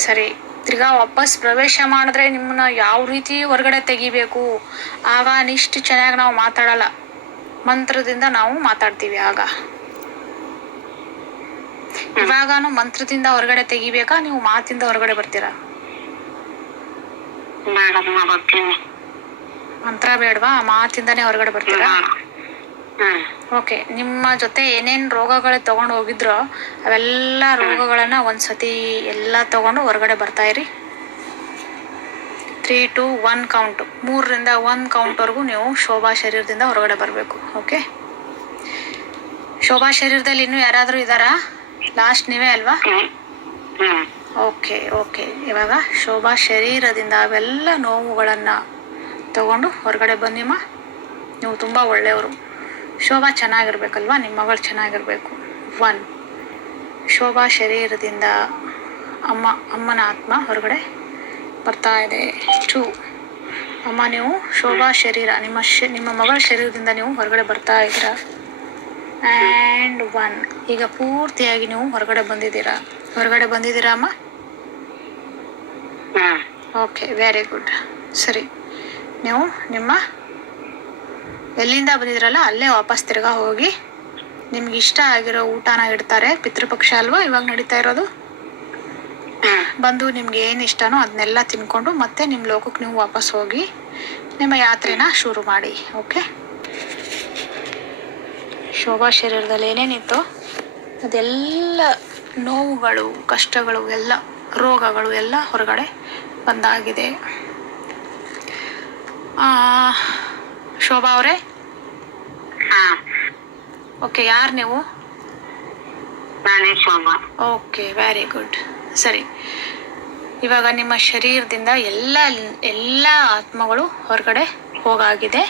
ಸರಿ. ತಿರ್ಗಾ ವಾಪಸ್ ಪ್ರವೇಶ ಮಾಡಿದ್ರೆ ನಿಮ್ಮನ್ನ ಯಾವ ರೀತಿ ಹೊರಗಡೆ ತೆಗಿಬೇಕು, ಆಗ ಇಷ್ಟು ಚೆನ್ನಾಗಿ ನಾವು ಮಾತಾಡಲ್ಲ. ಮಂತ್ರದಿಂದ ನಾವು ಮಾತಾಡ್ತೀವಿ ಆಗ. ಇವಾಗಾನು ಮಂತ್ರದಿಂದ ಹೊರಗಡೆ ತೆಗಿಬೇಕಾ, ನೀವು ಮಾತಿಂದ ಹೊರಗಡೆ ಬರ್ತೀರಾ? ಮಂತ್ರ ಬೇಡವಾ? ಮಾತಿಂದಾನೇ ಹೊರಗಡೆ ಬರ್ತೀರಾ? ಓಕೆ. ನಿಮ್ಮ ಜೊತೆ ಏನೇನು ರೋಗಗಳು ತಗೊಂಡು ಹೋಗಿದ್ರೋ ಅವೆಲ್ಲ ರೋಗಗಳನ್ನ ಒಂದ್ಸತಿ ಎಲ್ಲ ತಗೊಂಡು ಹೊರಗಡೆ ಬರ್ತಾ ಇರಿ. 3 to 1 ಕೌಂಟು, 3ರಿಂದ 1 ಕೌಂಟ್ವರೆಗೂ ನೀವು ಶೋಭಾ ಶರೀರದಿಂದ ಹೊರಗಡೆ ಬರಬೇಕು. ಓಕೆ. ಶೋಭಾ ಶರೀರದಲ್ಲಿ ಇನ್ನೂ ಯಾರಾದರೂ ಇದ್ದಾರಾ? ಲಾಸ್ಟ್ ನೀವೇ ಅಲ್ವಾ? ಓಕೆ. ಇವಾಗ ಶೋಭಾ ಶರೀರದಿಂದ ಅವೆಲ್ಲ ನೋವುಗಳನ್ನು ತಗೊಂಡು ಹೊರಗಡೆ ಬನ್ನಿಮ್ಮ. ನೀವು ತುಂಬ ಒಳ್ಳೆಯವರು. ಶೋಭಾ ಚೆನ್ನಾಗಿರ್ಬೇಕಲ್ವಾ? ನಿಮ್ಮ ಮಗಳು ಚೆನ್ನಾಗಿರ್ಬೇಕು. 1. ಶೋಭಾ ಶರೀರದಿಂದ ಅಮ್ಮನ ಆತ್ಮ ಹೊರಗಡೆ ಬರ್ತಾ ಇದೆ. 2. ಅಮ್ಮ, ನೀವು ಶೋಭಾ ಶರೀರ, ನಿಮ್ಮ ಮಗಳ ಶರೀರದಿಂದ ನೀವು ಹೊರಗಡೆ ಬರ್ತಾ ಇದ್ದೀರಾ. ಆ್ಯಂಡ್ 1. ಈಗ ಪೂರ್ತಿಯಾಗಿ ನೀವು ಹೊರಗಡೆ ಬಂದಿದ್ದೀರಾ ಅಮ್ಮ? Okay, very good. ಸರಿ, ನೀವು ನಿಮ್ಮ ಎಲ್ಲಿಂದ ಬಂದಿದ್ರಲ್ಲ ಅಲ್ಲೇ ವಾಪಸ್ ತಿರ್ಗಾ ಹೋಗಿ ನಿಮ್ಗೆ ಇಷ್ಟ ಆಗಿರೋ ಊಟನ ಇಡ್ತಾರೆ. ಪಿತೃಪಕ್ಷ ಅಲ್ವಾ ಇವಾಗ ನಡೀತಾ ಇರೋದು? ಬಂದು ನಿಮ್ಗೆ ಏನು ಇಷ್ಟನೋ ಅದನ್ನೆಲ್ಲ ತಿನ್ಕೊಂಡು ಮತ್ತೆ ನಿಮ್ಮ ಲೋಕಕ್ಕೆ ನೀವು ವಾಪಸ್ ಹೋಗಿ ನಿಮ್ಮ ಯಾತ್ರೆನ ಶುರು ಮಾಡಿ. ಓಕೆ. ಶೋಭಾ ಶರೀರದಲ್ಲಿ ಏನೇನಿತ್ತು ಅದೆಲ್ಲ ನೋವುಗಳು, ಕಷ್ಟಗಳು, ಎಲ್ಲ ರೋಗಗಳು ಎಲ್ಲ ಹೊರಗಡೆ ಬಂದಾಗಿದೆ. ಶೋಭಾ ಅವರೇ? ಓಕೆ. ಯಾರು ನೀವು? Okay, very good. ಸರಿ, ಇವಾಗ ನಿಮ್ಮ ಶರೀರದಿಂದ ಎಲ್ಲ ಆತ್ಮಗಳು ಹೊರಗಡೆ ಹೋಗಾಗಿದೆ.